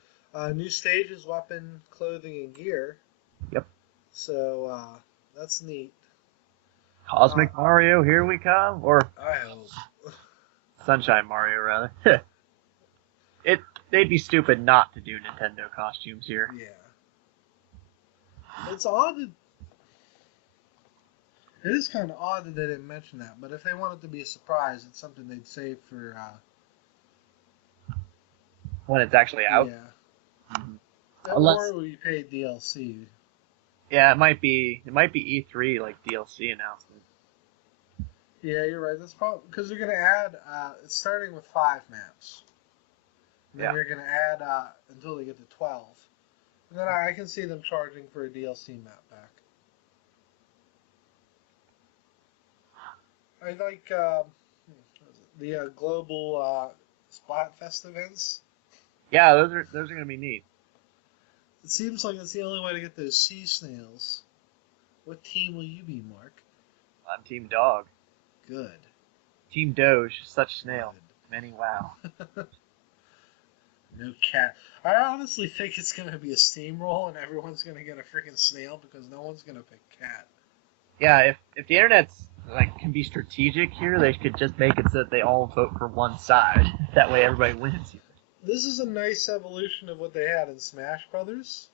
New stages, weapon, clothing, and gear. Yep. So that's neat. Cosmic Mario, here we come, or I hope. Sunshine Mario, rather. They'd be stupid not to do Nintendo costumes here. Yeah. It's odd that. It is kind of odd that they didn't mention that, but if they want it to be a surprise, it's something they'd save for when it's actually out. Yeah. Unless, or we paid DLC. Yeah, it might be E3 like DLC announcement. Yeah, you're right. That's probably because they're gonna add. It's starting with 5 maps. And then they're gonna add until they get to 12. And then I can see them charging for a DLC map back. I like the global Splatfest events. Yeah, those are gonna be neat. It seems like it's the only way to get those sea snails. What team will you be, Mark? I'm Team Dog. Good. Team Doge, such snail. Good. Many wow. No cat. I honestly think it's gonna be a steamroll and everyone's gonna get a freaking snail because no one's gonna pick cat. Yeah, if the internet's can be strategic here, they could just make it so that they all vote for one side. That way everybody wins. This is a nice evolution of what they had in Smash Brothers,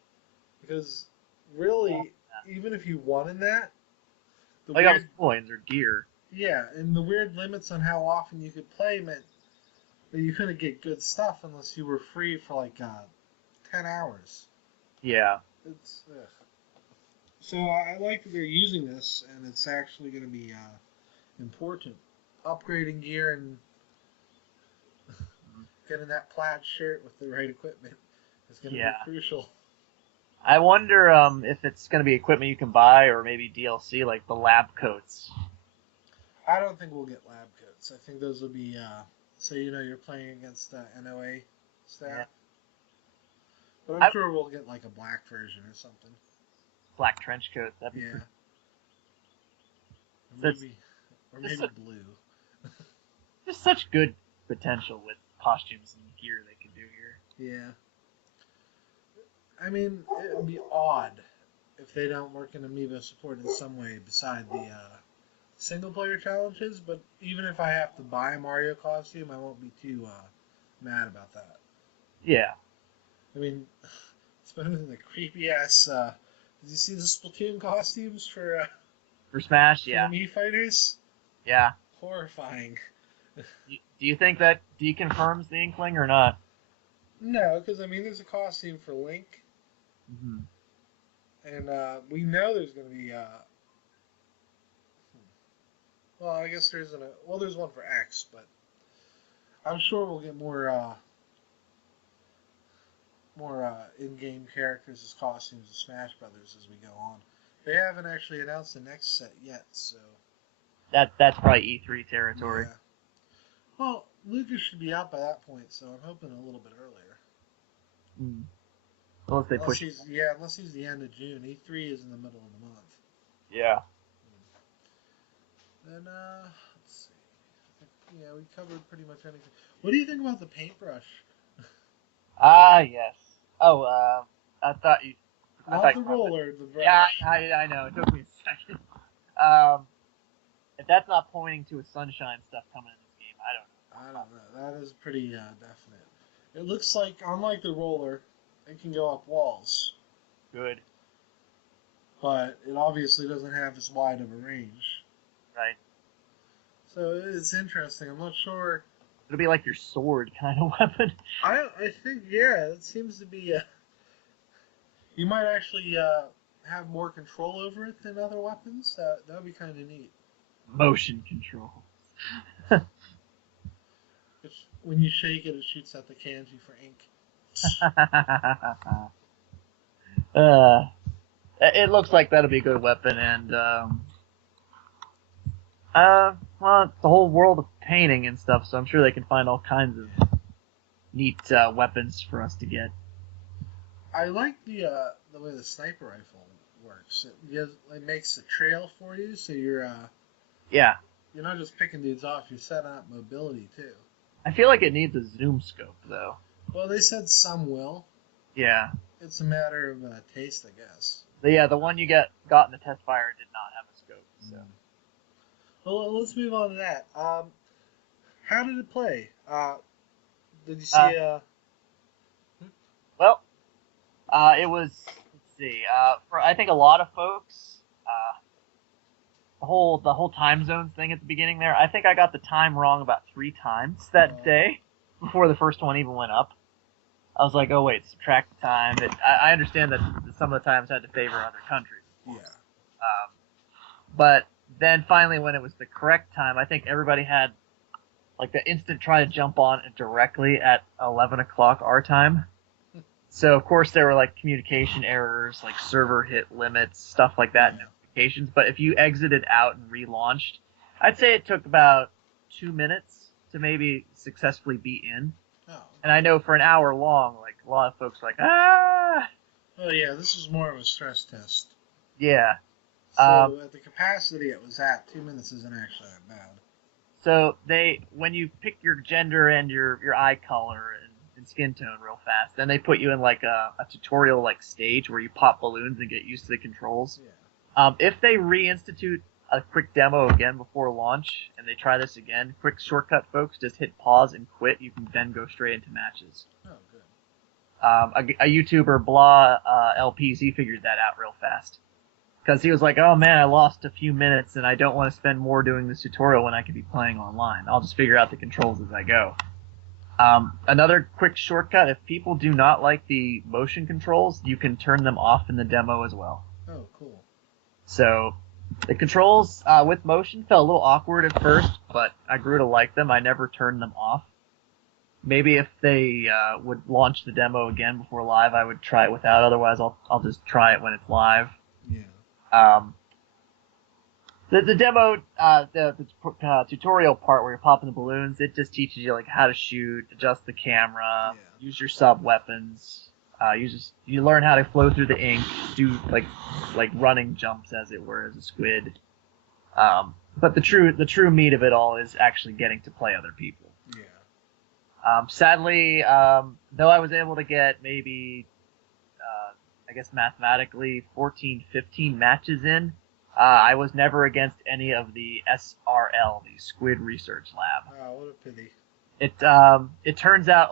because really, even if you won in that, the weird coins or gear. Yeah, and the weird limits on how often you could play meant that you couldn't get good stuff unless you were free for like 10 hours. Yeah. It's so I like that they're using this, and it's actually going to be important. Upgrading gear and getting that plaid shirt with the right equipment. is going to be crucial. I wonder if it's going to be equipment you can buy or maybe DLC, like the lab coats. I don't think we'll get lab coats. I think those will be, so you're playing against NOA staff. Yeah. But I'm sure we'll get like a black version or something. Black trench coat. That'd be or maybe blue. Just such good potential with costumes and gear they can do here. Yeah. I mean, it would be odd if they don't work in amiibo support in some way beside the single-player challenges, but even if I have to buy a Mario costume, I won't be too mad about that. Yeah. I mean, it's better than the creepy-ass... did you see the Splatoon costumes for Smash? For the Mii fighters? Yeah. Horrifying. Do you think that deconfirms the Inkling or not? No, because, I mean, there's a costume for Link. Mm-hmm. And we know there's going to be... well, I guess there isn't a... Well, there's one for X, but I'm sure we'll get more in-game characters as costumes of Smash Brothers as we go on. They haven't actually announced the next set yet, so... That's probably E3 territory. Yeah. Well, Lucas should be out by that point, so I'm hoping a little bit earlier. Unless they push... unless he's the end of June. E3 is in the middle of the month. Yeah. Then, let's see. Yeah, we covered pretty much anything. What do you think about the paintbrush? Yes. Oh, I thought you... Not the roller, the brush. Yeah, I know. It took me a second. If that's not pointing to a sunshine stuff coming in this game, I don't know. That is pretty definite. It looks like, unlike the roller, it can go up walls. Good. But it obviously doesn't have as wide of a range. Right. So it's interesting. I'm not sure. It'll be like your sword kind of weapon. I think, yeah, it seems to be... you might actually have more control over it than other weapons. That would be kind of neat. Motion control. When you shake it, it shoots out the kanji for ink. It looks like that'll be a good weapon, and well, it's the whole world of painting and stuff, so I'm sure they can find all kinds of neat weapons for us to get. I like the way the sniper rifle works. It makes a trail for you, so you're not just picking dudes off. You're setting up mobility too. I feel like it needs a zoom scope, though. Well, they said some will. Yeah. It's a matter of taste, I guess. The one you got in the test fire did not have a scope. So. Well, let's move on to that. How did it play? Did you see? Well, it was. Let's see. For I think a lot of folks, the whole time zones thing at the beginning there. I think I got the time wrong about 3 times that day before the first one even went up. I was like, oh wait, subtract the time. I understand that some of the times had to favor other countries. Yeah. But then finally, when it was the correct time, I think everybody had like the instant try to jump on it directly at 11 o'clock our time. So of course there were like communication errors, like server hit limits, stuff like that, notifications. But if you exited out and relaunched, I'd say it took about 2 minutes to maybe successfully be in. Oh. And I know for an hour long, like a lot of folks are like, ah. Oh yeah, this was more of a stress test. Yeah. So at the capacity it was at, 2 minutes isn't actually that bad. So when you pick your gender and your eye color and skin tone real fast, then they put you in like a tutorial like stage where you pop balloons and get used to the controls. Yeah. If they reinstitute a quick demo again before launch and they try this again, quick shortcut, folks, just hit pause and quit. You can then go straight into matches. Oh, good. A YouTuber, Blah LPs, he figured that out real fast. Because he was like, oh man, I lost a few minutes and I don't want to spend more doing this tutorial when I could be playing online. I'll just figure out the controls as I go. Another quick shortcut, if people do not like the motion controls, you can turn them off in the demo as well. Oh, cool. So, the controls with motion felt a little awkward at first, but I grew to like them. I never turned them off. maybe if they would launch the demo again before live, I would try it without. Otherwise, I'll just try it when it's live. Yeah. The demo, the tutorial part where you're popping the balloons, it just teaches you like how to shoot, adjust the camera, use your sub weapons. You learn how to flow through the ink, do like running jumps as it were as a squid. But the true meat of it all is actually getting to play other people. Yeah. Sadly, though I was able to get maybe, I guess mathematically 14, 15 matches in, I was never against any of the SRL, the Squid Research Lab. Oh, what a pity. It turns out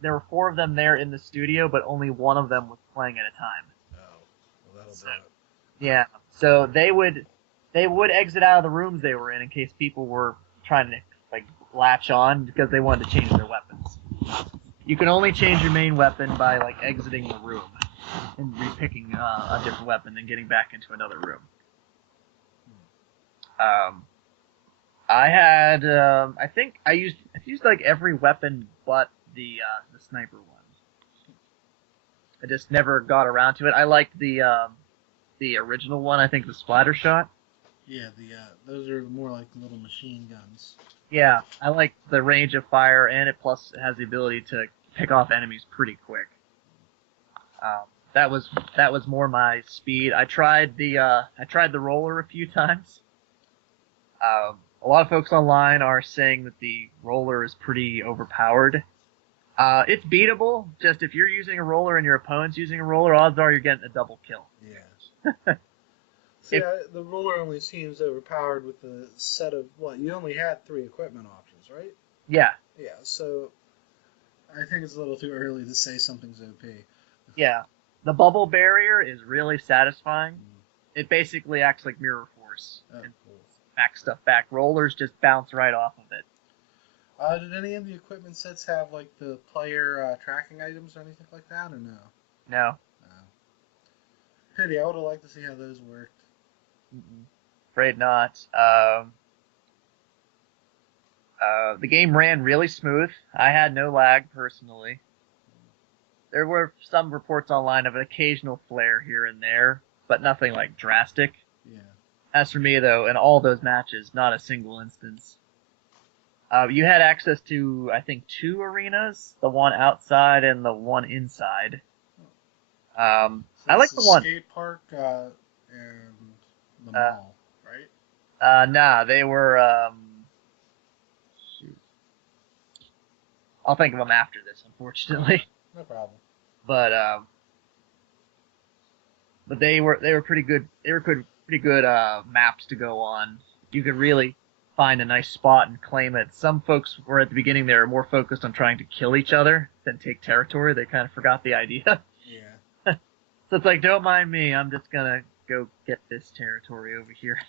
there were 4 of them there in the studio, but only one of them was playing at a time. Oh, well that'll do it. Yeah, so they would exit out of the rooms they were in case people were trying to like latch on because they wanted to change their weapons. You can only change your main weapon by like exiting the room and repicking a different weapon and getting back into another room. I had I think I used like every weapon but the sniper one. I just never got around to it. I liked the original one. I think the splatter shot. Yeah, those are more like little machine guns. Yeah, I like the range of fire, and it has the ability to pick off enemies pretty quick. That was more my speed. I tried the roller a few times. A lot of folks online are saying that the roller is pretty overpowered. It's beatable. Just if you're using a roller and your opponent's using a roller, odds are you're getting a double kill. Yeah. See, the roller only seems overpowered with the set of what? You only had 3 equipment options, right? Yeah. Yeah. So I think it's a little too early to say something's OP. Yeah. The bubble barrier is really satisfying. It basically acts like mirror force. Oh, and cool. back stuff back. Rollers just bounce right off of it. Did any of the equipment sets have like the player tracking items or anything like that, or no? No. No. Pity. I would have liked to see how those worked. Afraid not. The game ran really smooth. I had no lag personally. There were some reports online of an occasional flare here and there, but nothing like drastic. Yeah. As for me, though, in all those matches, not a single instance. You had access to, I think, 2 arenas, the one outside and the one inside. So I like the one. Skate park and the mall, right? Nah, they were. Shoot. I'll think of them after this, unfortunately. No problem. But they were pretty good. They were pretty good maps to go on. You could really find a nice spot and claim it. Some folks were at the beginning, they were more focused on trying to kill each other than take territory. They kind of forgot the idea. Yeah. So it's like, don't mind me, I'm just gonna go get this territory over here.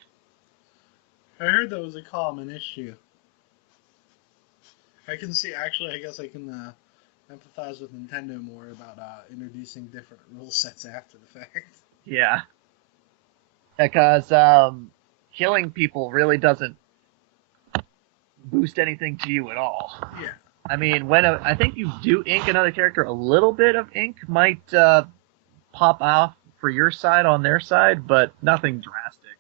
I heard that was a common issue. I can see, actually, I guess I can empathize with Nintendo more about introducing different rule sets after the fact. Yeah. Because killing people really doesn't boost anything to you at all. Yeah. I mean, I think you do ink another character, a little bit of ink might pop off for your side on their side, but nothing drastic.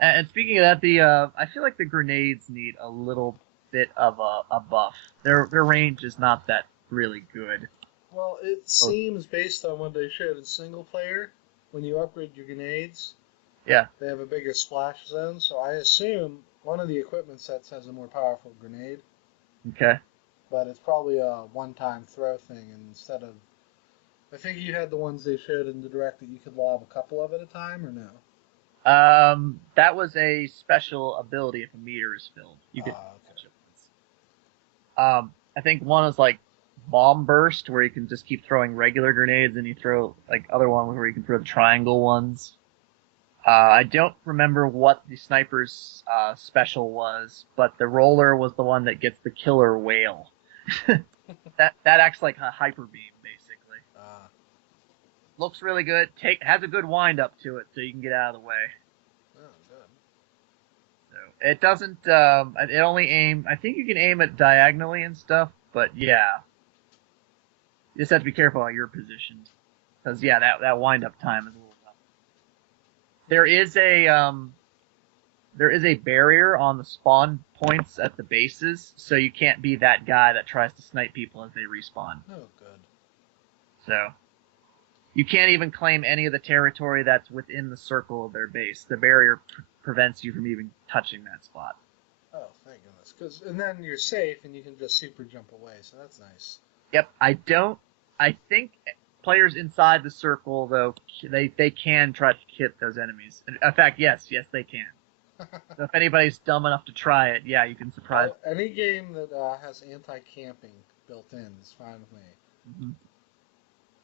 And speaking of that, I feel like the grenades need a little bit of a buff. Their range is not that really good. Well, it seems based on what they showed in single player, when you upgrade your grenades, yeah, they have a bigger splash zone, so I assume one of the equipment sets has a more powerful grenade. Okay. But it's probably a one-time throw thing instead of... I think you had the ones they showed in the Direct that you could lob a couple of at a time, or no? That was a special ability if a meter is filled. You could. Okay. I think one is like bomb burst, where you can just keep throwing regular grenades, and you throw like other one where you can throw the triangle ones. I don't remember what the sniper's special was, but the roller was the one that gets the killer whale. that acts like a hyper beam, basically. Looks really good. Has a good wind up to it, so you can get out of the way. Oh, good. So it doesn't. It only aim. I think you can aim it diagonally and stuff, but yeah, you just have to be careful at your positions, because yeah, that wind up time is a little tough. There is a barrier on the spawn points at the bases, so you can't be that guy that tries to snipe people as they respawn. Oh, good. So you can't even claim any of the territory that's within the circle of their base. The barrier prevents you from even touching that spot. Oh, thank goodness. And then you're safe, and you can just super jump away, so that's nice. Yep, I think players inside the circle, though, they can try to hit those enemies. In fact, yes, they can. So if anybody's dumb enough to try it, yeah, you can surprise. Any game that has anti-camping built in is fine with me.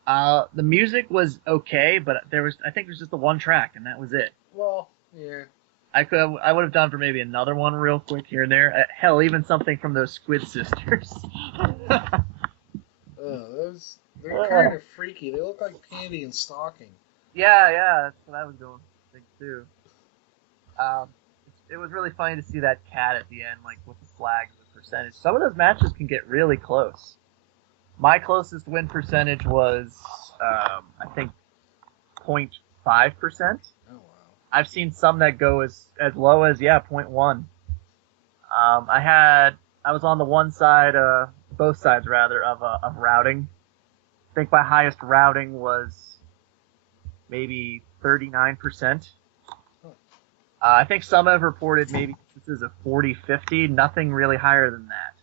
Mm-hmm. The music was okay, but I think there's just the one track, and that was it. Well, yeah. I would have done for maybe another one real quick here and there. Hell, even something from those Squid Sisters. They're kind of freaky. They look like panty and stocking. Yeah, that's what I was doing. I think too. It was really funny to see that cat at the end, like with the flag and the percentage. Some of those matches can get really close. My closest win percentage was, I think, 0.5%. Oh wow! I've seen some that go as low as 0.1. I was on the one side, both sides rather of routing. I think my highest routing was maybe 39%. I think some have reported maybe this is a 40-50, nothing really higher than that.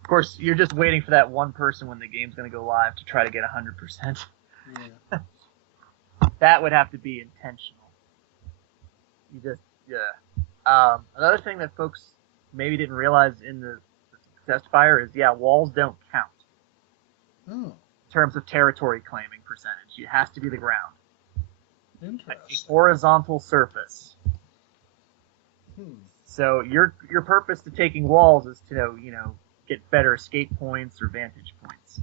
Of course, you're just waiting for that one person when the game's going to go live to try to get 100%. Yeah. That would have to be intentional. Another thing that folks maybe didn't realize in the test fire is, walls don't count. Oh. In terms of territory claiming percentage. It has to be the ground. Interesting. A horizontal surface. Hmm. So your purpose to taking walls is to get better escape points or vantage points.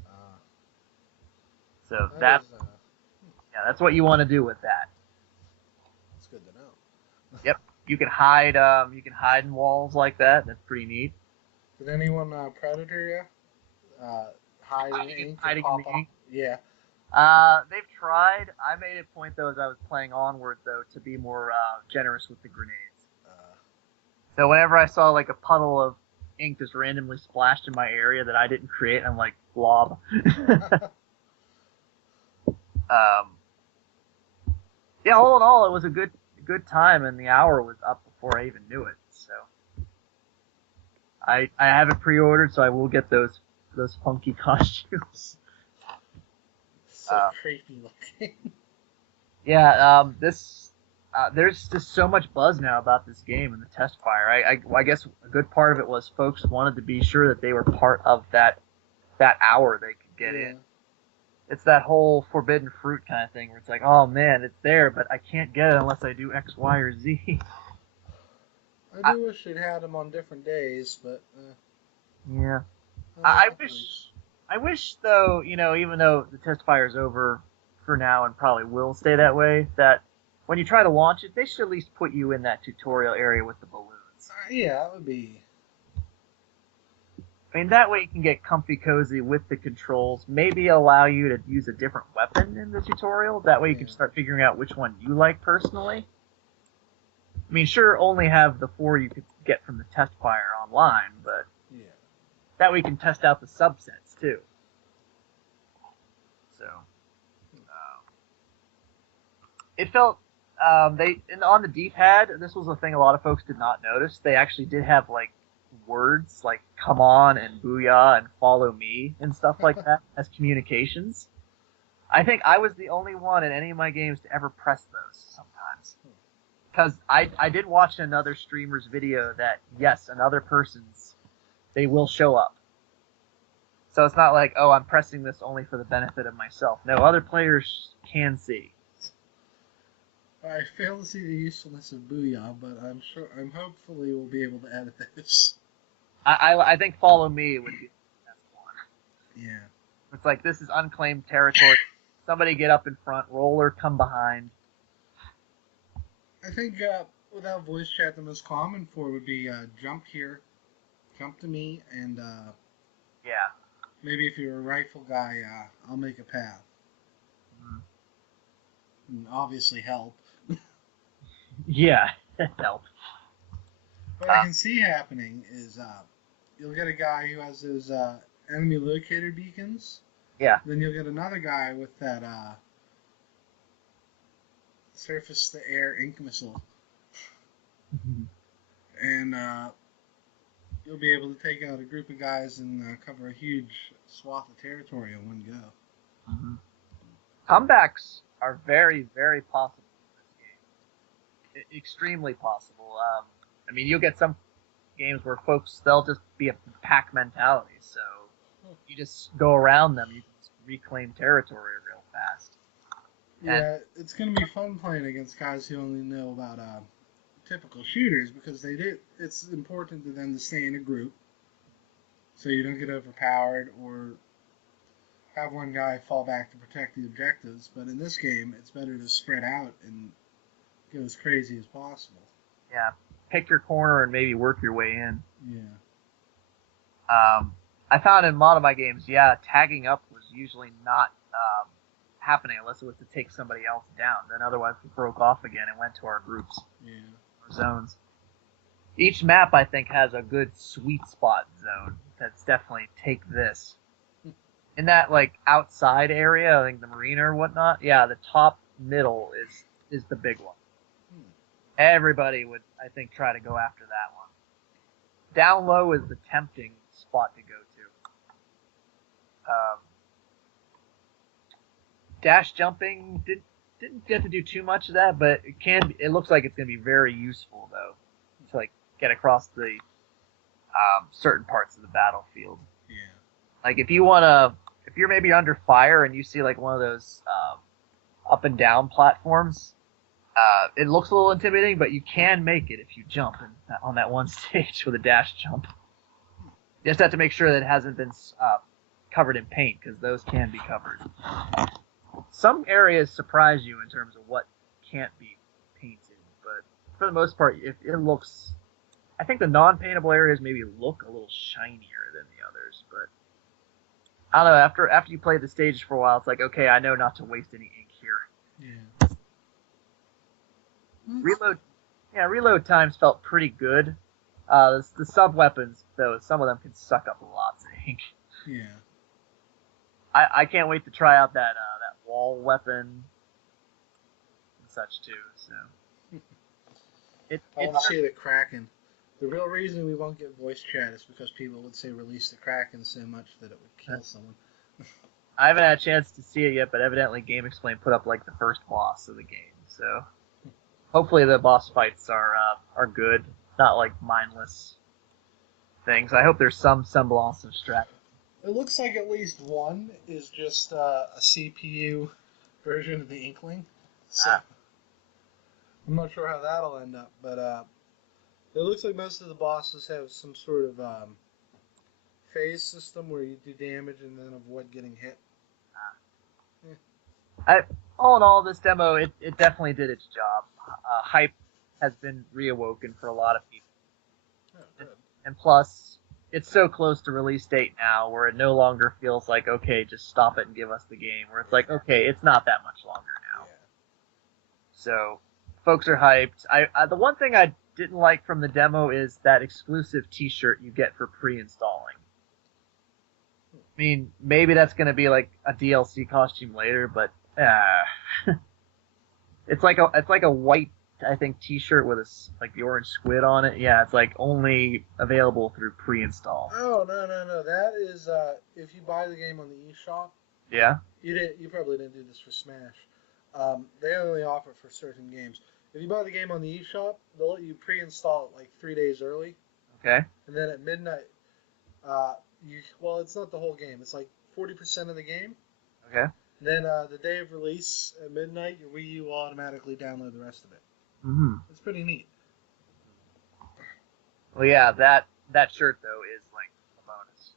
So that's what you want to do with that. That's good to know. Yep, you can hide. You can hide in walls like that. That's pretty neat. Did anyone predator you? Hide in ink and pop up? Yeah. They've tried. I made it a point though as I was playing onward though to be more generous with the grenades. So whenever I saw like a puddle of ink just randomly splashed in my area that I didn't create, I'm like blob. All in all, it was a good time, and the hour was up before I even knew it. So I have it pre-ordered, so I will get those funky costumes. So creepy looking. There's just so much buzz now about this game and the test fire. I guess a good part of it was folks wanted to be sure that they were part of that hour they could get in. It's that whole forbidden fruit kind of thing where it's like, oh man, it's there, but I can't get it unless I do X, Y, or Z. I do wish they'd had them on different days, but yeah. I wish though, even though the test fire is over for now and probably will stay that way, that when you try to launch it, they should at least put you in that tutorial area with the balloons. Yeah, that would be. I mean, that way you can get comfy cozy with the controls, maybe allow you to use a different weapon in the tutorial. That way you can start figuring out which one you like personally. I mean, sure, only have the 4 you could get from the test fire online, but that way you can test out the subsets, too. So, it felt, on the D-pad, this was a thing a lot of folks did not notice, they actually did have, like, words like come on and booyah and follow me and stuff like that as communications. I think I was the only one in any of my games to ever press those sometimes. Because I did watch another streamer's video that, yes, another person's, they will show up. So it's not like, oh, I'm pressing this only for the benefit of myself. No, other players can see. I fail to see the usefulness of booyah, but I'm hopefully we'll be able to edit this. I think follow me would be the best one. Yeah. It's like, this is unclaimed territory. Somebody get up in front, roller, come behind. I think without voice chat, the most common for would be jump here, jump to me, and Yeah. Maybe if you're a rifle guy, I'll make a path. Mm. And obviously help. Yeah, that helps. What I can see happening is you'll get a guy who has those enemy locator beacons. Yeah. Then you'll get another guy with that surface-to-air ink missile. And you'll be able to take out a group of guys and cover a huge swath of territory in one go. Mm-hmm. Comebacks are very, very possible in this game. Extremely possible. I mean, you'll get some games where folks, they'll just be a pack mentality, so you just go around them, you can just reclaim territory real fast. Yeah, it's going to be fun playing against guys who only know about typical shooters, because it's important to them to stay in a group so you don't get overpowered or have one guy fall back to protect the objectives. But in this game, it's better to spread out and go as crazy as possible. Yeah, pick your corner and maybe work your way in. Yeah. I found in a lot of my games, tagging up was usually not happening unless it was to take somebody else down. Then otherwise we broke off again and went to our groups. Yeah. Zones. Each map, I think, has a good sweet spot zone that's definitely take this. In that, like, outside area, I think the marina or whatnot, the top middle is the big one. Everybody would, I think, try to go after that one. Down low is the tempting spot to go to. Dash jumping didn't get to do too much of that, but it looks like it's going to be very useful, though, to, like, get across the certain parts of the battlefield. Yeah. Like, if you're maybe under fire and you see, like, one of those up and down platforms, it looks a little intimidating, but you can make it if you jump on that one stage with a dash jump. You just have to make sure that it hasn't been covered in paint, because those can be covered. Some areas surprise you in terms of what can't be painted, but for the most part, it looks... I think the non-paintable areas maybe look a little shinier than the others, but I don't know, after you play the stages for a while, it's like, okay, I know not to waste any ink here. Yeah. Reload times felt pretty good. The sub-weapons, though, some of them can suck up lots of ink. Yeah. I can't wait to try out that wall weapon and such, too, so... I want to see the Kraken. The real reason we won't get voice chat is because people would say release the Kraken so much that it would kill someone. I haven't had a chance to see it yet, but evidently Game Explain put up like the first boss of the game, so hopefully the boss fights are good, not like mindless things. I hope there's some semblance of strategy. It looks like at least one is just a CPU version of the Inkling, so I'm not sure how that'll end up, but it looks like most of the bosses have some sort of phase system where you do damage and then avoid getting hit. All in all, this demo, it definitely did its job. Hype has been reawoken for a lot of people. Oh, good. And plus, it's so close to release date now where it no longer feels like, okay, just stop it and give us the game. Where it's like, okay, it's not that much longer now. Yeah. So, folks are hyped. The one thing I didn't like from the demo is that exclusive t-shirt you get for pre-installing. I mean, maybe that's going to be like a DLC costume later, but it's like a white, I think, t-shirt with like the orange squid on it. Yeah, it's like only available through pre-install. Oh, no. That is if you buy the game on the eShop. Yeah. You probably didn't do this for Smash. They only offer for certain games. If you buy the game on the eShop, they'll let you pre-install it like 3 days early. Okay. And then at midnight, it's not the whole game. It's like 40% of the game. Okay. Then the day of release at midnight, your Wii U will automatically download the rest of it. Mm-hmm. It's pretty neat. Well, yeah, that shirt though is like a bonus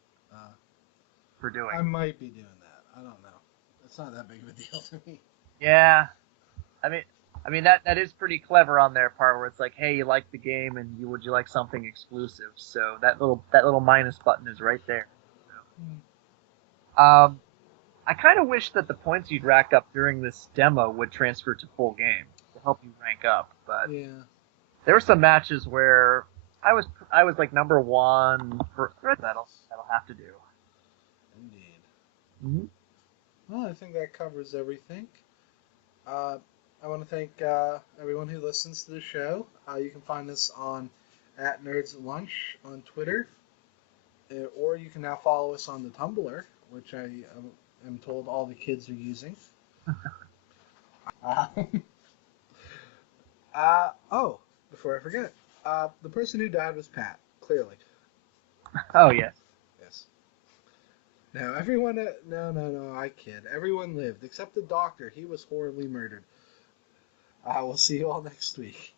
for doing. I might be doing that. I don't know. It's not that big of a deal to me. Yeah, I mean that is pretty clever on their part, where it's like, hey, you like the game, and would you like something exclusive? So that little minus button is right there. So. I kind of wish that the points you'd rack up during this demo would transfer to full game to help you rank up, but Yeah. there were some matches where I was like number one for that'll have to do. Indeed. Mm-hmm. Well, I think that covers everything. I want to thank everyone who listens to the show. You can find us on @nerdsatLunch on Twitter, or you can now follow us on the Tumblr, which I am told all the kids are using. Oh, before I forget, the person who died was Pat. Clearly, Oh yes. yes. No, everyone. No, I kid. Everyone lived except the doctor. He was horribly murdered. We'll see you all next week.